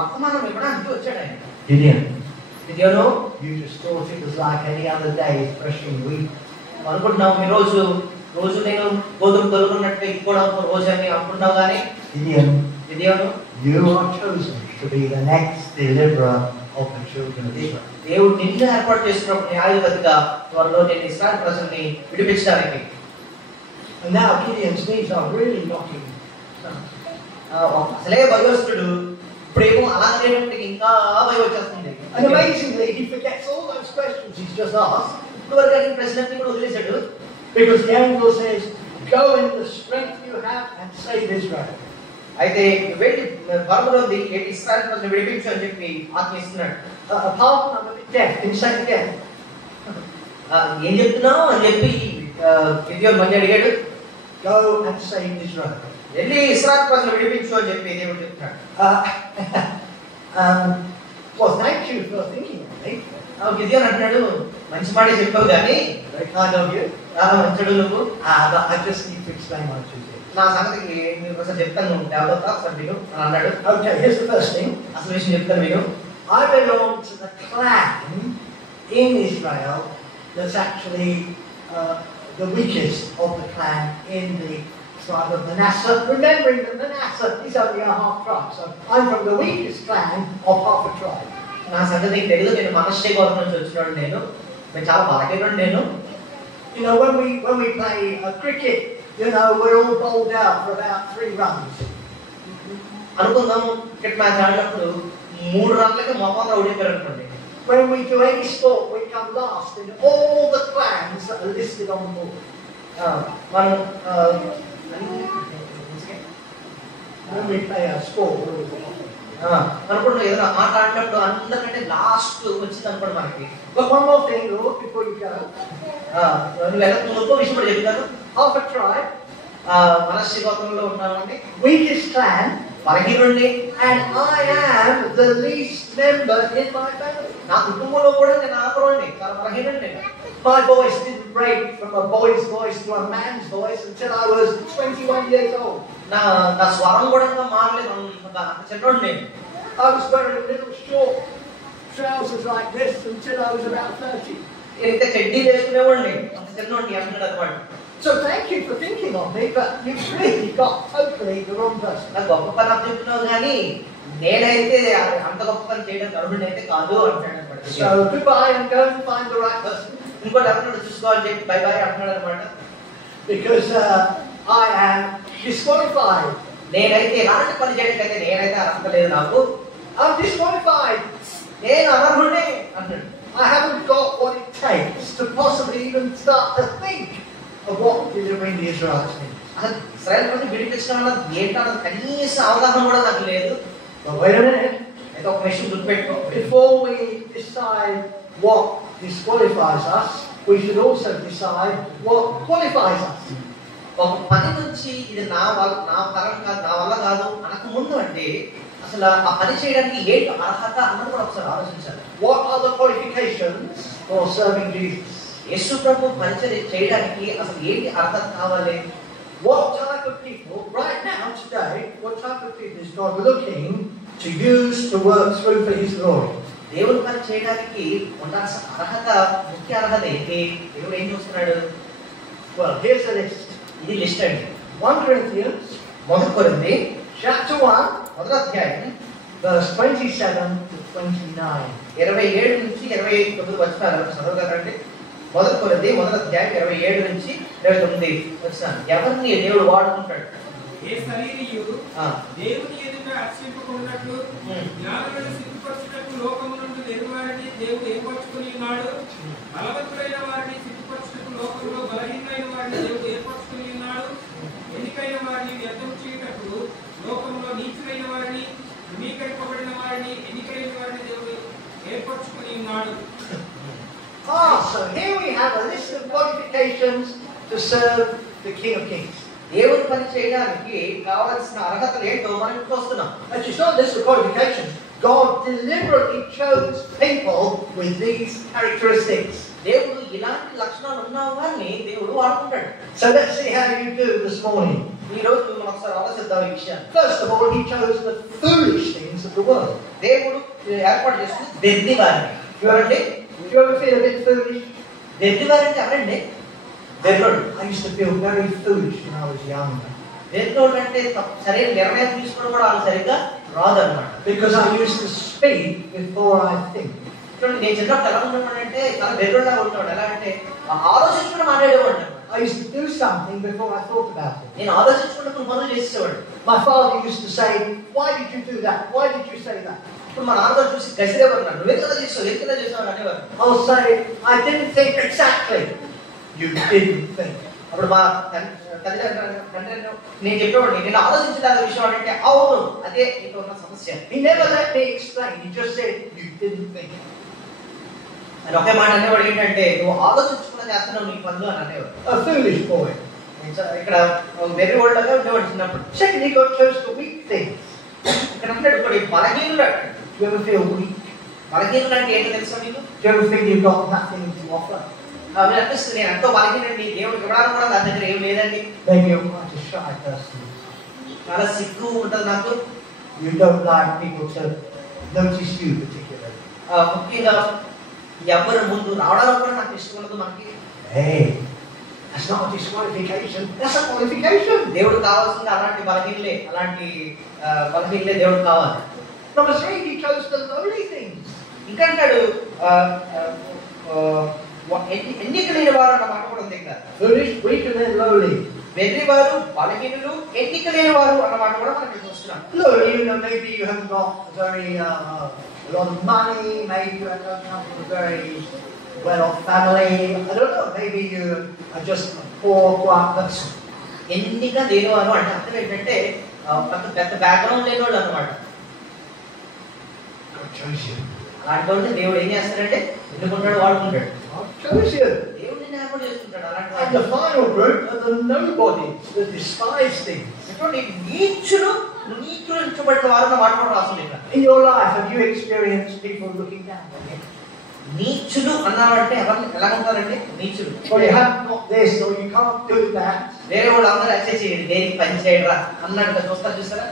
వర్తమానం ఇవ్వడానికి వచ్చాడు ఆయన. Gideon, you just thought it was like any other day threshing wheat. అనుకుంటున్నావు ఈ రోజు నేను గోధుమ తొలుగున్నట్టు ఇది కూడా ఒక రోజు అని అనుకుంటున్నావు కానీ గిదెయోను, you are chosen to be the next deliverer of the children of Israel. దేవుడు నిన్ను ఏర్పాటు చేసినప్పుడు న్యాయాధిపతిగా త్వరలో నేను ఇశ్రాయేలు ప్రజల్ని విడిపించడానికి. And now Gideon's knees are really knocking. అసలే భయవస్తుడు, ఇప్పుడేమో అలాగే ఇంకా భయం వచ్చేస్తుంది. And amazingly, he forgets all those questions he's just asked. ఇప్పటివరకు అడిగిన ప్రశ్నలన్నీ కూడా వదిలేశాడు. Because the angel says, go in the strength you have and save Israel. అయితే వెళ్ళి బలములోది ఇశ్రాయేలు ప్రజలను విడిపించు అని చెప్పి ఆజ్ఞ ఇస్తున్నాడు. Pardon, I'm a bit deaf. Can you say it again? ఏం చెప్తున్నావు అని చెప్పి గిదెయోను మళ్ళీ అడిగాడు. Go and save Israel. వెళ్ళి ఇశ్రాయేలు ప్రజలను విడిపించు అని చెప్పి దేవుడు చెప్తున్నాడు. Well, thank you for thinking of me. గిదెయోను అంటున్నాడు, మంచి మాటే చెప్పావు కానీ Very kind of you. మంచుడు నువ్వు. But I just need to explain what you did. నా సంగతికి మీరు ఒకసారి చెప్తాను, డెవలప్ ఒకసారి విను అని అన్నాడు. Okay, here's the first thing. అసలు విషయం చెప్తాను విను. I belong to the clan in Israel that's actually the weakest of the clan in the tribe of Manasseh. Remembering that Manasseh is only a half tribe, so I'm from the weakest clan of half a tribe. నా సంగతికి తెలియదు, నేను మనశ్శే గోత్రం నుంచి వచ్చినాడు, నేను చాలా బలహీనుడు నేను. You know, when we play cricket, you know, we're all bowled out for about 3 runs. అనుకుందాం క్రికెట్ మ్యాచ్ ఆడినప్పుడు 3 రన్లకి మొహమ్మద్ ఓడిపోయారు అనుకోండి. When we do any sport, we come last in all the clans that are listed on the board. మనం When we play a sport, అనుకుంటున్నాం ఏదైనా ఆట ఆడినప్పుడు అందరికంటే లాస్ట్ వచ్చింది అనుకోండి మనకి. But one more thing, Lord, before you go. నువ్వు ఎలా ఇంకో విషయం కూడా చెప్తాను. Half a tribe, మనశ్శే గోత్రంలో ఉన్నామండి, weakest clan, బలహీనుడిని, and I am the least member in my family. నా కుటుంబంలో కూడా నేను ఆఖరుడిని, చాలా బలహీనుడిని నేను. My voice didn't break from a boy's voice to a man's voice until I was 21 years old. నా స్వరం కూడా ఇంకా మారలేదు, అంత చిన్నోడు నేను. I was wearing little short trousers like this until I was about 30. ఇంత చెడ్డీ వేసుకునేవాడిని, అంత చిన్నోడిని అంటున్నాడు అనమాట. So thank you for thinking of me, but you've really got totally the wrong person. నాకు గొప్ప పని అప్పు చెప్తున్నావు కానీ నేనైతే అంత గొప్ప పని చేయడం అర్హుడిని అయితే కాదు అంటాడు అనమాట. So goodbye and go and find the right person. ఇంకోటి ఎవరినో చూసుకోవాలని చెప్పి బై బై అంటున్నాడు అనమాట. Because I am disqualified. నేనైతే ఎలాంటి పని చేయడానికైతే నేనైతే అర్హత లేదు నాకు. I'm disqualified. నేను అనర్హుడిని అంటాడు. I haven't got what it takes to possibly even start to think of what delivering the Israelites means. అసలు ఇశ్రాయేలు ప్రజలను విడిపించడం వల్ల ఏంటన్న కనీస అవగాహన కూడా నాకు లేదు. But wait a minute. అయితే ఒక విషయం గుర్తుపెట్టుకో. Before we decide what disqualifies us, we should also decide what qualifies us. ఒక పని నుంచి ఇది నా తరం కాదు, నా వల్ల కాదు అనక ముందు అంటే అసలు ఆ పని చేయడానికి ఏంటి అర్హత అన్నది కూడా ఒకసారి ఆలోచించాలి. What are the qualifications for serving Jesus? యేసు ప్రభు పరిచర్య చేయడానికి అసలు ఏంటి అర్హత కావాలి? What type of people, right now, today, what type of people is God looking to use to work through for His glory? దేవుని పని చేయడానికి ఉండాల్సిన అర్హత, ముఖ్య అర్హత ఏంటి? దేవుడు ఏం చూస్తున్నాడు? Well, here's a list. ఇది లిస్ట్ అండి. 1 Corinthians, 1 కొరింథీ chapter 1, మొదటి అధ్యాయం verse 27 to 29. 27 నుంచి 29 వచనాలు చదవగలరండి. 1 కొరింథీ మొదటి అధ్యాయం 27 నుంచి 29 వచనాలు. ఎవరిని దేవుడు వాడుకుంటాడు? ఏ శరీరీయు దేవుని ఎదుట అర్చింపకున్నట్లు జ్ఞానులను సిగ్గుపరచుటకు లోకము నుండి ఎరువారిని దేవుడు ఏర్పరచుకుని ఉన్నాడు. బలవంతులైన వారిని సిగ్గుపరచుటకు లోకంలో బలహీనమైన వారిని దేవుడు ఏర్పరచుకుని ఉన్నాడు. ఎన్నికైన వారిని వ్యర్థం చేయుటకు లోకంలో నీచులైన వారిని, ధృవీకరింపబడిన వారిని, ఎన్నికైన వారిని దేవుడు ఏర్పరచుకుని ఉన్నాడు. So here we have a list of qualifications to serve the King of Kings. దేవుని పని చేయడానికి కావాల్సిన అర్హతలు ఏంటో మనం చూస్తున్నాం. But it's not just the qualifications. God deliberately chose people with these characteristics. దేవుడు ఇలాంటి లక్షణాలు ఉన్న వారిని దేవుడు వాడుకుంటాడు. So let's see how you do this morning. ఈ రోజు మనం ఒకసారి ఆలోచిద్దాం ఈ విషయాన్ని. First of all, He chose the foolish things of the world. దేవుడు ఏర్పాటు చేసుకుని దెర్రి వారిని. చూడండి, Do you ever feel a bit foolish? దెర్రి వారంటే ఎవరండి? దెర్రోడు. I used to feel very foolish when I was young. దెర్రోడు అంటే సరైన నిర్ణయం తీసుకోవడం కూడా వాళ్ళు సరిగ్గా రాదన్నమాట. Because I used to speak before I think. చూడండి, నేను చిన్నప్పుడు ఎలా ఉండేవాడంటే చాలా దెర్రోడుగా ఉంటాడు. ఎలా అంటే ఆలోచించుకుని మాట్లాడేవాడు. I used to do something before I thought about it. నేను ఆలోచించుకుంటే కొన్ని పనులు చేసేవాడు. My father used to say, "Why did you do that? Why did you say that?" ఇప్పుడు మా నాన్నగారు చూసి గసిరేవారు. నువ్వే కదా చేస్తావు, ఏం కదా చేస్తావు అనేవారు. I'll say, "I didn't think exactly." You didn't think. అప్పుడు మా తండ్రి నేను చెప్పేవాడిని, నేను ఆలోచించలేదు విషయం అంటే అవును అదే నీకు ఉన్న సమస్య. He never let me explain. He just said, "You didn't think." అని ఒకే మాట అనేవాడు, ఏంటంటే నువ్వు ఆలోచించుకున్న చేస్తున్నావు నీ పనులు అని అనేవాడు. A foolish boy. ఇక్కడ వెర్రి వాళ్ళగా ఉండేవాడు చిన్నప్పుడు. Secondly, God chose the weak things. ఇక్కడ ఉంటాడు ఇప్పుడు బలహీనుడు. Do you ever feel weak? బలహీనుడు అంటే ఏంటో తెలుసా నీకు? Do you ever think you've got nothing to offer? అవి అనిపిస్తుంది, నేను ఎంతో బలహీనండి, దేవుడికి ఇవ్వడానికి కూడా నా దగ్గర ఏం లేదండి. Maybe you're quite a shy person. చాలా సిగ్గు ఉంటుంది నాకు. You don't like people to notice you particularly. ముఖ్యంగా ఎవరి ముందు రావడానికి కూడా నాకు ఇష్టం ఉండదు. మనకి Hey, that's not a disqualification. That's a qualification. దేవుడు కావాల్సింది అలాంటి బలహీనలే, అలాంటి బలహీనలే దేవుడు కావాలి. Number 3, He chose the lowly things. ఇంకా అంటాడు ఎన్నిక లేని వారు అన్న మాట కూడా ఉంది ఇక్కడ. Foolish, weak, and then lowly. వెర్రి వారు, బలహీనులు, ఎన్నిక లేని వారు అన్న మాట కూడా మనకి చూస్తున్నాం. Lowly, you know, maybe you haven't got a lot of money. Maybe you don't come from a very well-off family. I don't know. Maybe you are just a poor person. ఎన్నిక లేని వారు అంటే అర్థం ఏంటంటే పెద్ద బ్యాక్గ్రౌండ్ లేని వాళ్ళు అన్నమాట. God chose you. అలాంటి వాళ్ళు దేవుడు ఏం చేస్తాడంటే ఎన్నుకుంటాడు, వాడుకుంటాడు. God chose you. దేవుడు నిన్ను ఏర్పాటు చేసుకుంటాడు. అలాంటి And the final group are the nobodies, the despised things. నీచులు నీచులించబడిన వారు అన్న మాట కూడా రాస్తుంది ఇక్కడ. In your life, have you experienced people looking down on you? నీచులు అన్నారంటే ఎవరిని ఎలా ఉంటారంటే నీచులు. Well, you haven't got this, or you can't do that. వేరే వాళ్ళు అందరూ అసెస్ చేయండి, దేనికి పని చేయడరా అన్నట్టుగా చూస్తారా?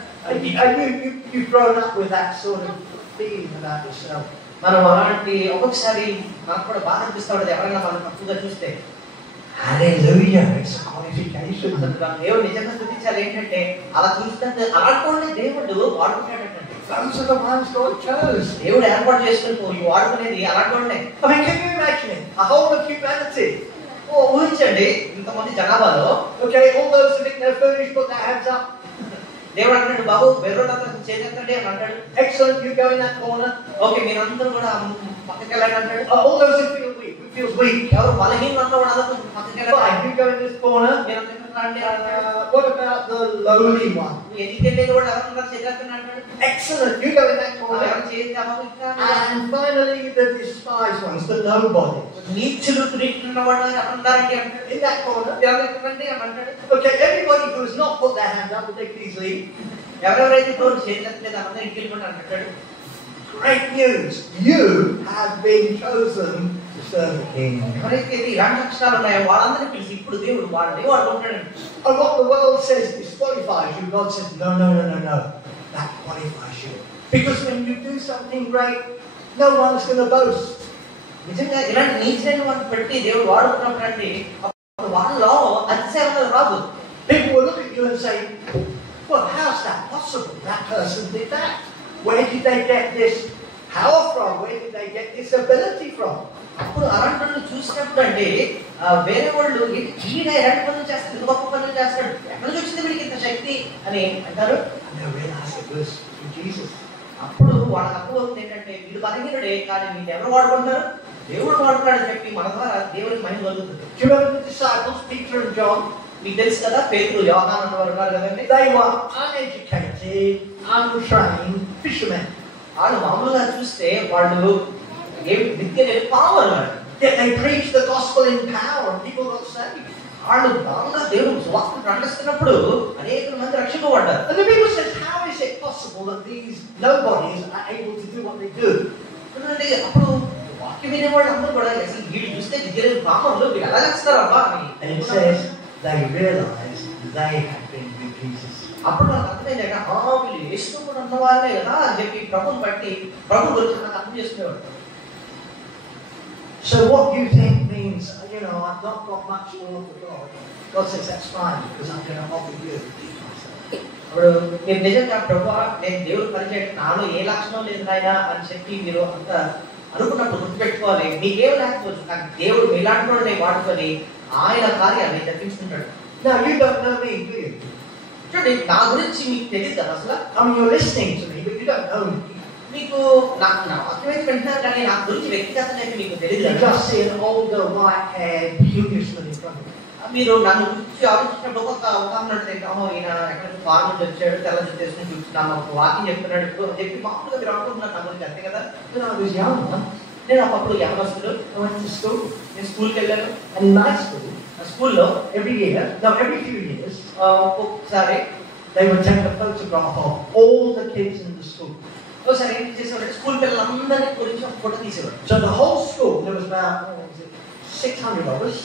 You've grown up with that sort of feeling about yourself. మనం అలాంటి ఒక్కొక్కసారి మనకు కూడా బాధ అనిపిస్తూ ఉంటుంది ఎవరైనా మనం తప్పుగా చూస్తే. Hallelujah! It's a qualification. దేవుడు నిజంగా స్థుతించాలి. ఏంటంటే అలా చూస్తే అలాంటి దేవుడు వాడుకుంటాడంటే Those are the ones God chose. దేవుడు ఏర్పాటు చేసుకుని వాడుకునేది అలాంటి వాళ్ళే. I mean, can you imagine it? A whole of humanity. ఊహించండి, ఇంతమంది జనాభాలో Okay, all those who think they're foolish, put their hands up. దేవుడు అంటాడు, బాబు బెర్రోళ్ళంతా చేయండి అని అంటాడు. Excellent, you go in that corner. Okay, మీరందరూ కూడా పక్కకి వెళ్ళండి అంటాడు. All those who feel weak, who feels weak. ఎవరు బలహీనంగా ఉన్న వాళ్ళు అందరూ పక్కకి వెళ్ళండి. Fine, you go in this corner. మీరందరూ రండి. What about the lowly one? ఎన్నికెళ్ళేది కూడా ఎవరున్నారు చేద్దామని అంటాడు. Excellent, you go in that corner. ఎవరు చేద్దామో ఇంకా And finally, the despised ones, the nobodies. నీచులు తిరిగిన వాళ్ళు ఎవరున్నారండి అంటాడు. In that corner. ఎవరికి రండి అని అంటాడు. Okay, everybody who has not put their hand up, they please leave. ఎవరెవరైతే ఇప్పుడు చేయట్లేదు అందరూ ఇంటికి వెళ్ళిపోండి అంటాడు. Great news! You have been chosen to serve the King. ఎవరైతే ఇలాంటి లక్షణాలు ఉన్నాయో వాళ్ళందరినీ పిలిచి ఇప్పుడు దేవుడు వాళ్ళని వాడుకుంటాడండి. And what the world says disqualifies you, God says, no. That qualifies you. Because when you do something great, no one's going to boast. నిజంగా ఇలాంటి నీచైన వాళ్ళని పెట్టి దేవుడు వాడుకున్నప్పుడు అండి వాళ్ళలో అతిశయం రాదు. People will look at you and say, well, how's that possible? That person did that. Where did they get this power from? Where did they get this ability from? అప్పుడు అలాంటి వాళ్ళు చూసినప్పుడు అంటే వేరే వాళ్ళు ఈయన ఎలాంటి పనులు చేస్తాడు, ఇంత గొప్ప పనులు చేస్తాడు, ఎక్కడ నుంచి వచ్చింది వీడికి ఇంత శక్తి అని అంటారు. And they realize it was Jesus. అప్పుడు వాళ్ళకి అప్పుడు అవుతుంది ఏంటంటే వీడు బలహీనుడే, కానీ వీళ్ళు ఎవరు వాడుకుంటారు? దేవుడు వాడుకున్నాడు శక్తి, మన ద్వారా దేవుడికి మహిమ కలుగుతుంది. Do you remember the disciples, Peter and John? మీకు తెలుసు కదా, పేతురు, యోహాను అన్న వారు ఉన్నారు కదండి. They were uneducated, untrained fishermen. వాళ్ళు మామూలుగా చూస్తే వాళ్ళు విద్య లేని పావులు. Yet they preached the gospel in power and people got saved. వాళ్ళు బాగా దేవుడు సువార్తను ప్రకటిస్తున్నప్పుడు అనేక మంది రక్షింపబడ్డారు. And the people says, how is it possible that these nobodies are able to do what they do? అంటే అప్పుడు వాక్యం వినేవాళ్ళు అందరూ కూడా అసలు వీళ్ళు చూస్తే దిగ్గర పాపంలో వీళ్ళు ఎలా చేస్తారు అబ్బా అని. And it says they realized they had been with Jesus. అప్పుడు నాకు అర్థమైంది వీళ్ళు యేసుతో కూడా ఉన్న వాళ్ళే కదా అని చెప్పి ప్రభుని బట్టి ప్రభు గురించి నాకు అర్థం చేసుకునేవాడు. So what you think means, you know, I've not got much more for God. God says that's fine because I'm going to offer you. ఇప్పుడు మీరు నిజంగా ప్రభు నేను దేవుడు పనిచేయడం నాలో ఏ లక్షణం లేదు నాయన అని చెప్పి మీరు అంత అనుకున్నప్పుడు గుర్తుపెట్టుకోవాలి. మీకేం లేకపోవచ్చు కానీ దేవుడు మీలాంటి వాడిని వాడుకొని ఆయన కార్యాన్ని జరిపించుకుంటాడు. Now you don't know me, do you? చూడండి నా గురించి మీకు తెలియదు కదా అసలు. I mean you're listening to me, but you don't know me. మీకు నా వాక్యమైతే వింటున్నారు కానీ నా గురించి వ్యక్తిగతంగా అయితే మీకు తెలియదు. You just see an older white-haired Englishman in front of you. మీరు నన్ను గురించి ఆలోచించినప్పుడు ఒక ఉదాహరణ తింటామో ఈయన ఎక్కడ ఫార్మ్ నుంచి వచ్చాడు తెల్ల చేసుకుని చూస్తున్నాము ఒక వాకింగ్ చెప్తున్నాడు ఇప్పుడు చెప్పి మామూలుగా మీరు అనుకుంటున్నారు నా గురించి అంతే కదా. When I was young, నేను ఒకప్పుడు యవనస్తుడు I went to school. నేను స్కూల్కి వెళ్ళాను. And in my school, స్కూల్లో every few years, ఒకసారి they would take a photograph of all the kids in the school. ఒకసారి ఏం చేసేవాడు స్కూల్ పిల్లలందరినీ గురించి ఒక photo తీసేవాడు. So the whole school, there was about 600 of us.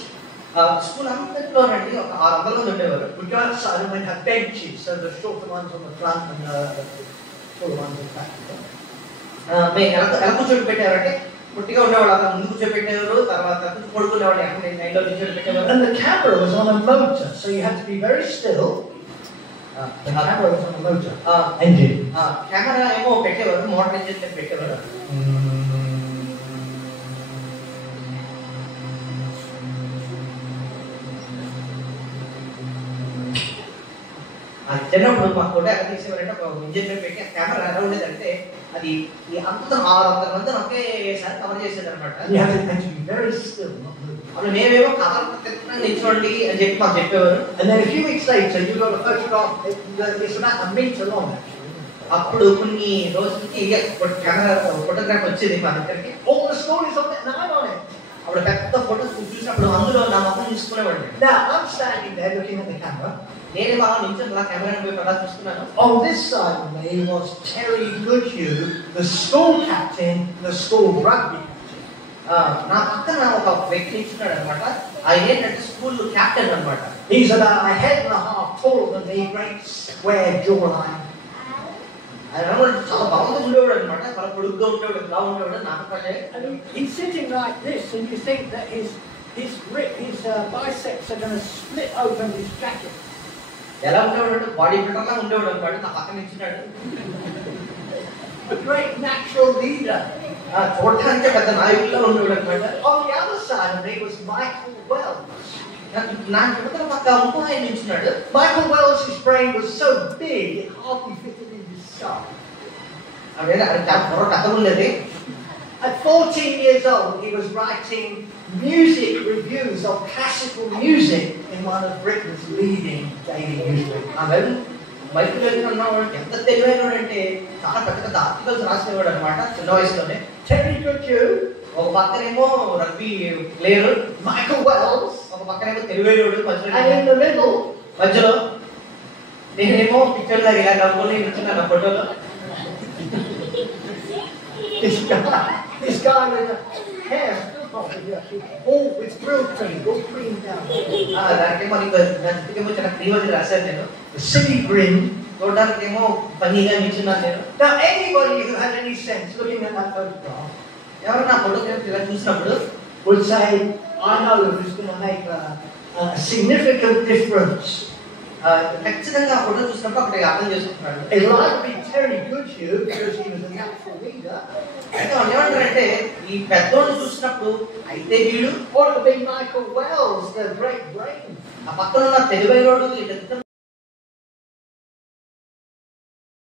School అంతట్లో రండి ఒక 600 మంది ఉండేవారు. We'd go outside and we'd have benches, so the shorter ones on the front and the taller ones on the back. మేము ఎలా కూర్చోబెట్టారంటే పుట్టిగా ఉండేవాళ్ళు అక్కడ ముందు కూర్చోబెట్టేవారు తర్వాత పడుకునేవాళ్ళు ఎక్కడ లైన్లో కూర్చోబెట్టేవారు. And the camera was on a motor, so you had to be very still. The camera was on a motor engine. Camera ఏమో పెట్టేవారు మోటార్ ఇంజిన్ పెట్టేవారు. అది చిన్నప్పుడు మా ఫోటో ఎలా తీసేవారంటే ఒక ఇంజిన్ పెట్టి ఆ కెమెరా ఎలా ఉండేదంటే అది అంత 600 మంది ఒకేసారి కవర్ చేసేది అనమాట. అప్పుడు మేమేమో కథలు నిల్చోండి అని చెప్పి మాకు చెప్పేవారు. And then a few weeks later, you got a photograph. It's about a meter long. అప్పుడు కొన్ని రోజులకి కెమెరా ఫోటోగ్రాఫ్ వచ్చేది మా దగ్గరికి. All the school is on it, and I'm on it. అప్పుడు పెద్ద ఫోటోస్ చూసినప్పుడు అందులో నా ముఖం చూసుకునేవాడిని. Now I'm standing there looking at the camera. నేను బాగా నిల్చొని అలా కెమెరాని పోయి అలా చూస్తున్నాను. On this side of me was Terry Goodhue, the school captain, the school rugby captain. నా పక్కన ఒక వ్యక్తి నిల్చున్నాడు అనమాట. ఆయన ఏంటంటే స్కూల్ క్యాప్టెన్ అనమాట. He's about a head and a half taller than me, great square jawline. ఆయన చాలా బాగుంది ఉండేవాడు అనమాట. చాలా పొడుగ్గా ఉండేవాడు, ఇలా ఉండేవాడు నాకు పడే. He's sitting like this, and you think that his biceps are going to split open his jacket. ఎలా ఉండేవాడు బాడీ బిల్డర్ లా ఉండేవాడు అనమాట. నా పక్కన నిల్చున్నాడు. A great natural leader. చూడటానికి పెద్ద నాయకుడిలా ఉండేవాడు అనమాట. On the other side of me was Michael Wells. నా చుట్టూ పక్క ఇంకో ఆయన నిల్చున్నాడు. Michael Wells' brain was so big it hardly fitted in his skull. అదే చాలా పొర కథ ఉండేది. At 14 years old, he was writing music reviews of classical music in one of Britain's leading daily newspapers. Michael Wells అన్నవాడు ఎంత తెలివైనవాడు అంటే చాలా పెద్ద పెద్ద ఆర్టికల్స్ రాసేవాడు అనమాట చిన్న వయసులోనే. Terry Goodhue, ఒక పక్కనేమో రగ్బీ ప్లేయర్, Michael Wells, ఒక పక్కనేమో తెలివైనవాడు, and in the middle, మధ్యలో నేనేమో పిక్చర్ లాగా ఇలా నవ్వుకొని నిల్చున్నాను ఆ ఫోటోలో. this guy with the hair all with grill cream, all cream down. దానికేమో నీకేమో చాలా క్రీమ్ రాశాను నేను. A silly grin. చూడడానికేమో ఫన్నీగా నిల్చున్నాను నేను. Now anybody who had any sense looking at that photograph, ఎవరు నా ఫోటోగ్రాఫ్ ఇలా చూసినప్పుడు would say, I know who's going to make a significant difference. ఖచ్చితంగా ఆ ఫోటో చూసినప్పుడు అక్కడ అర్థం చేసుకుంటున్నాడు. It might be Terry Goodhue because he was a natural leader. అయితే వాళ్ళు ఏమంటారంటే ఈ పెద్దోళ్ళు చూసినప్పుడు అయితే వీడు, Or it would be Michael Wells, the great brain. ఆ పక్కన ఉన్న తెలివైనోడు ఇద్దరు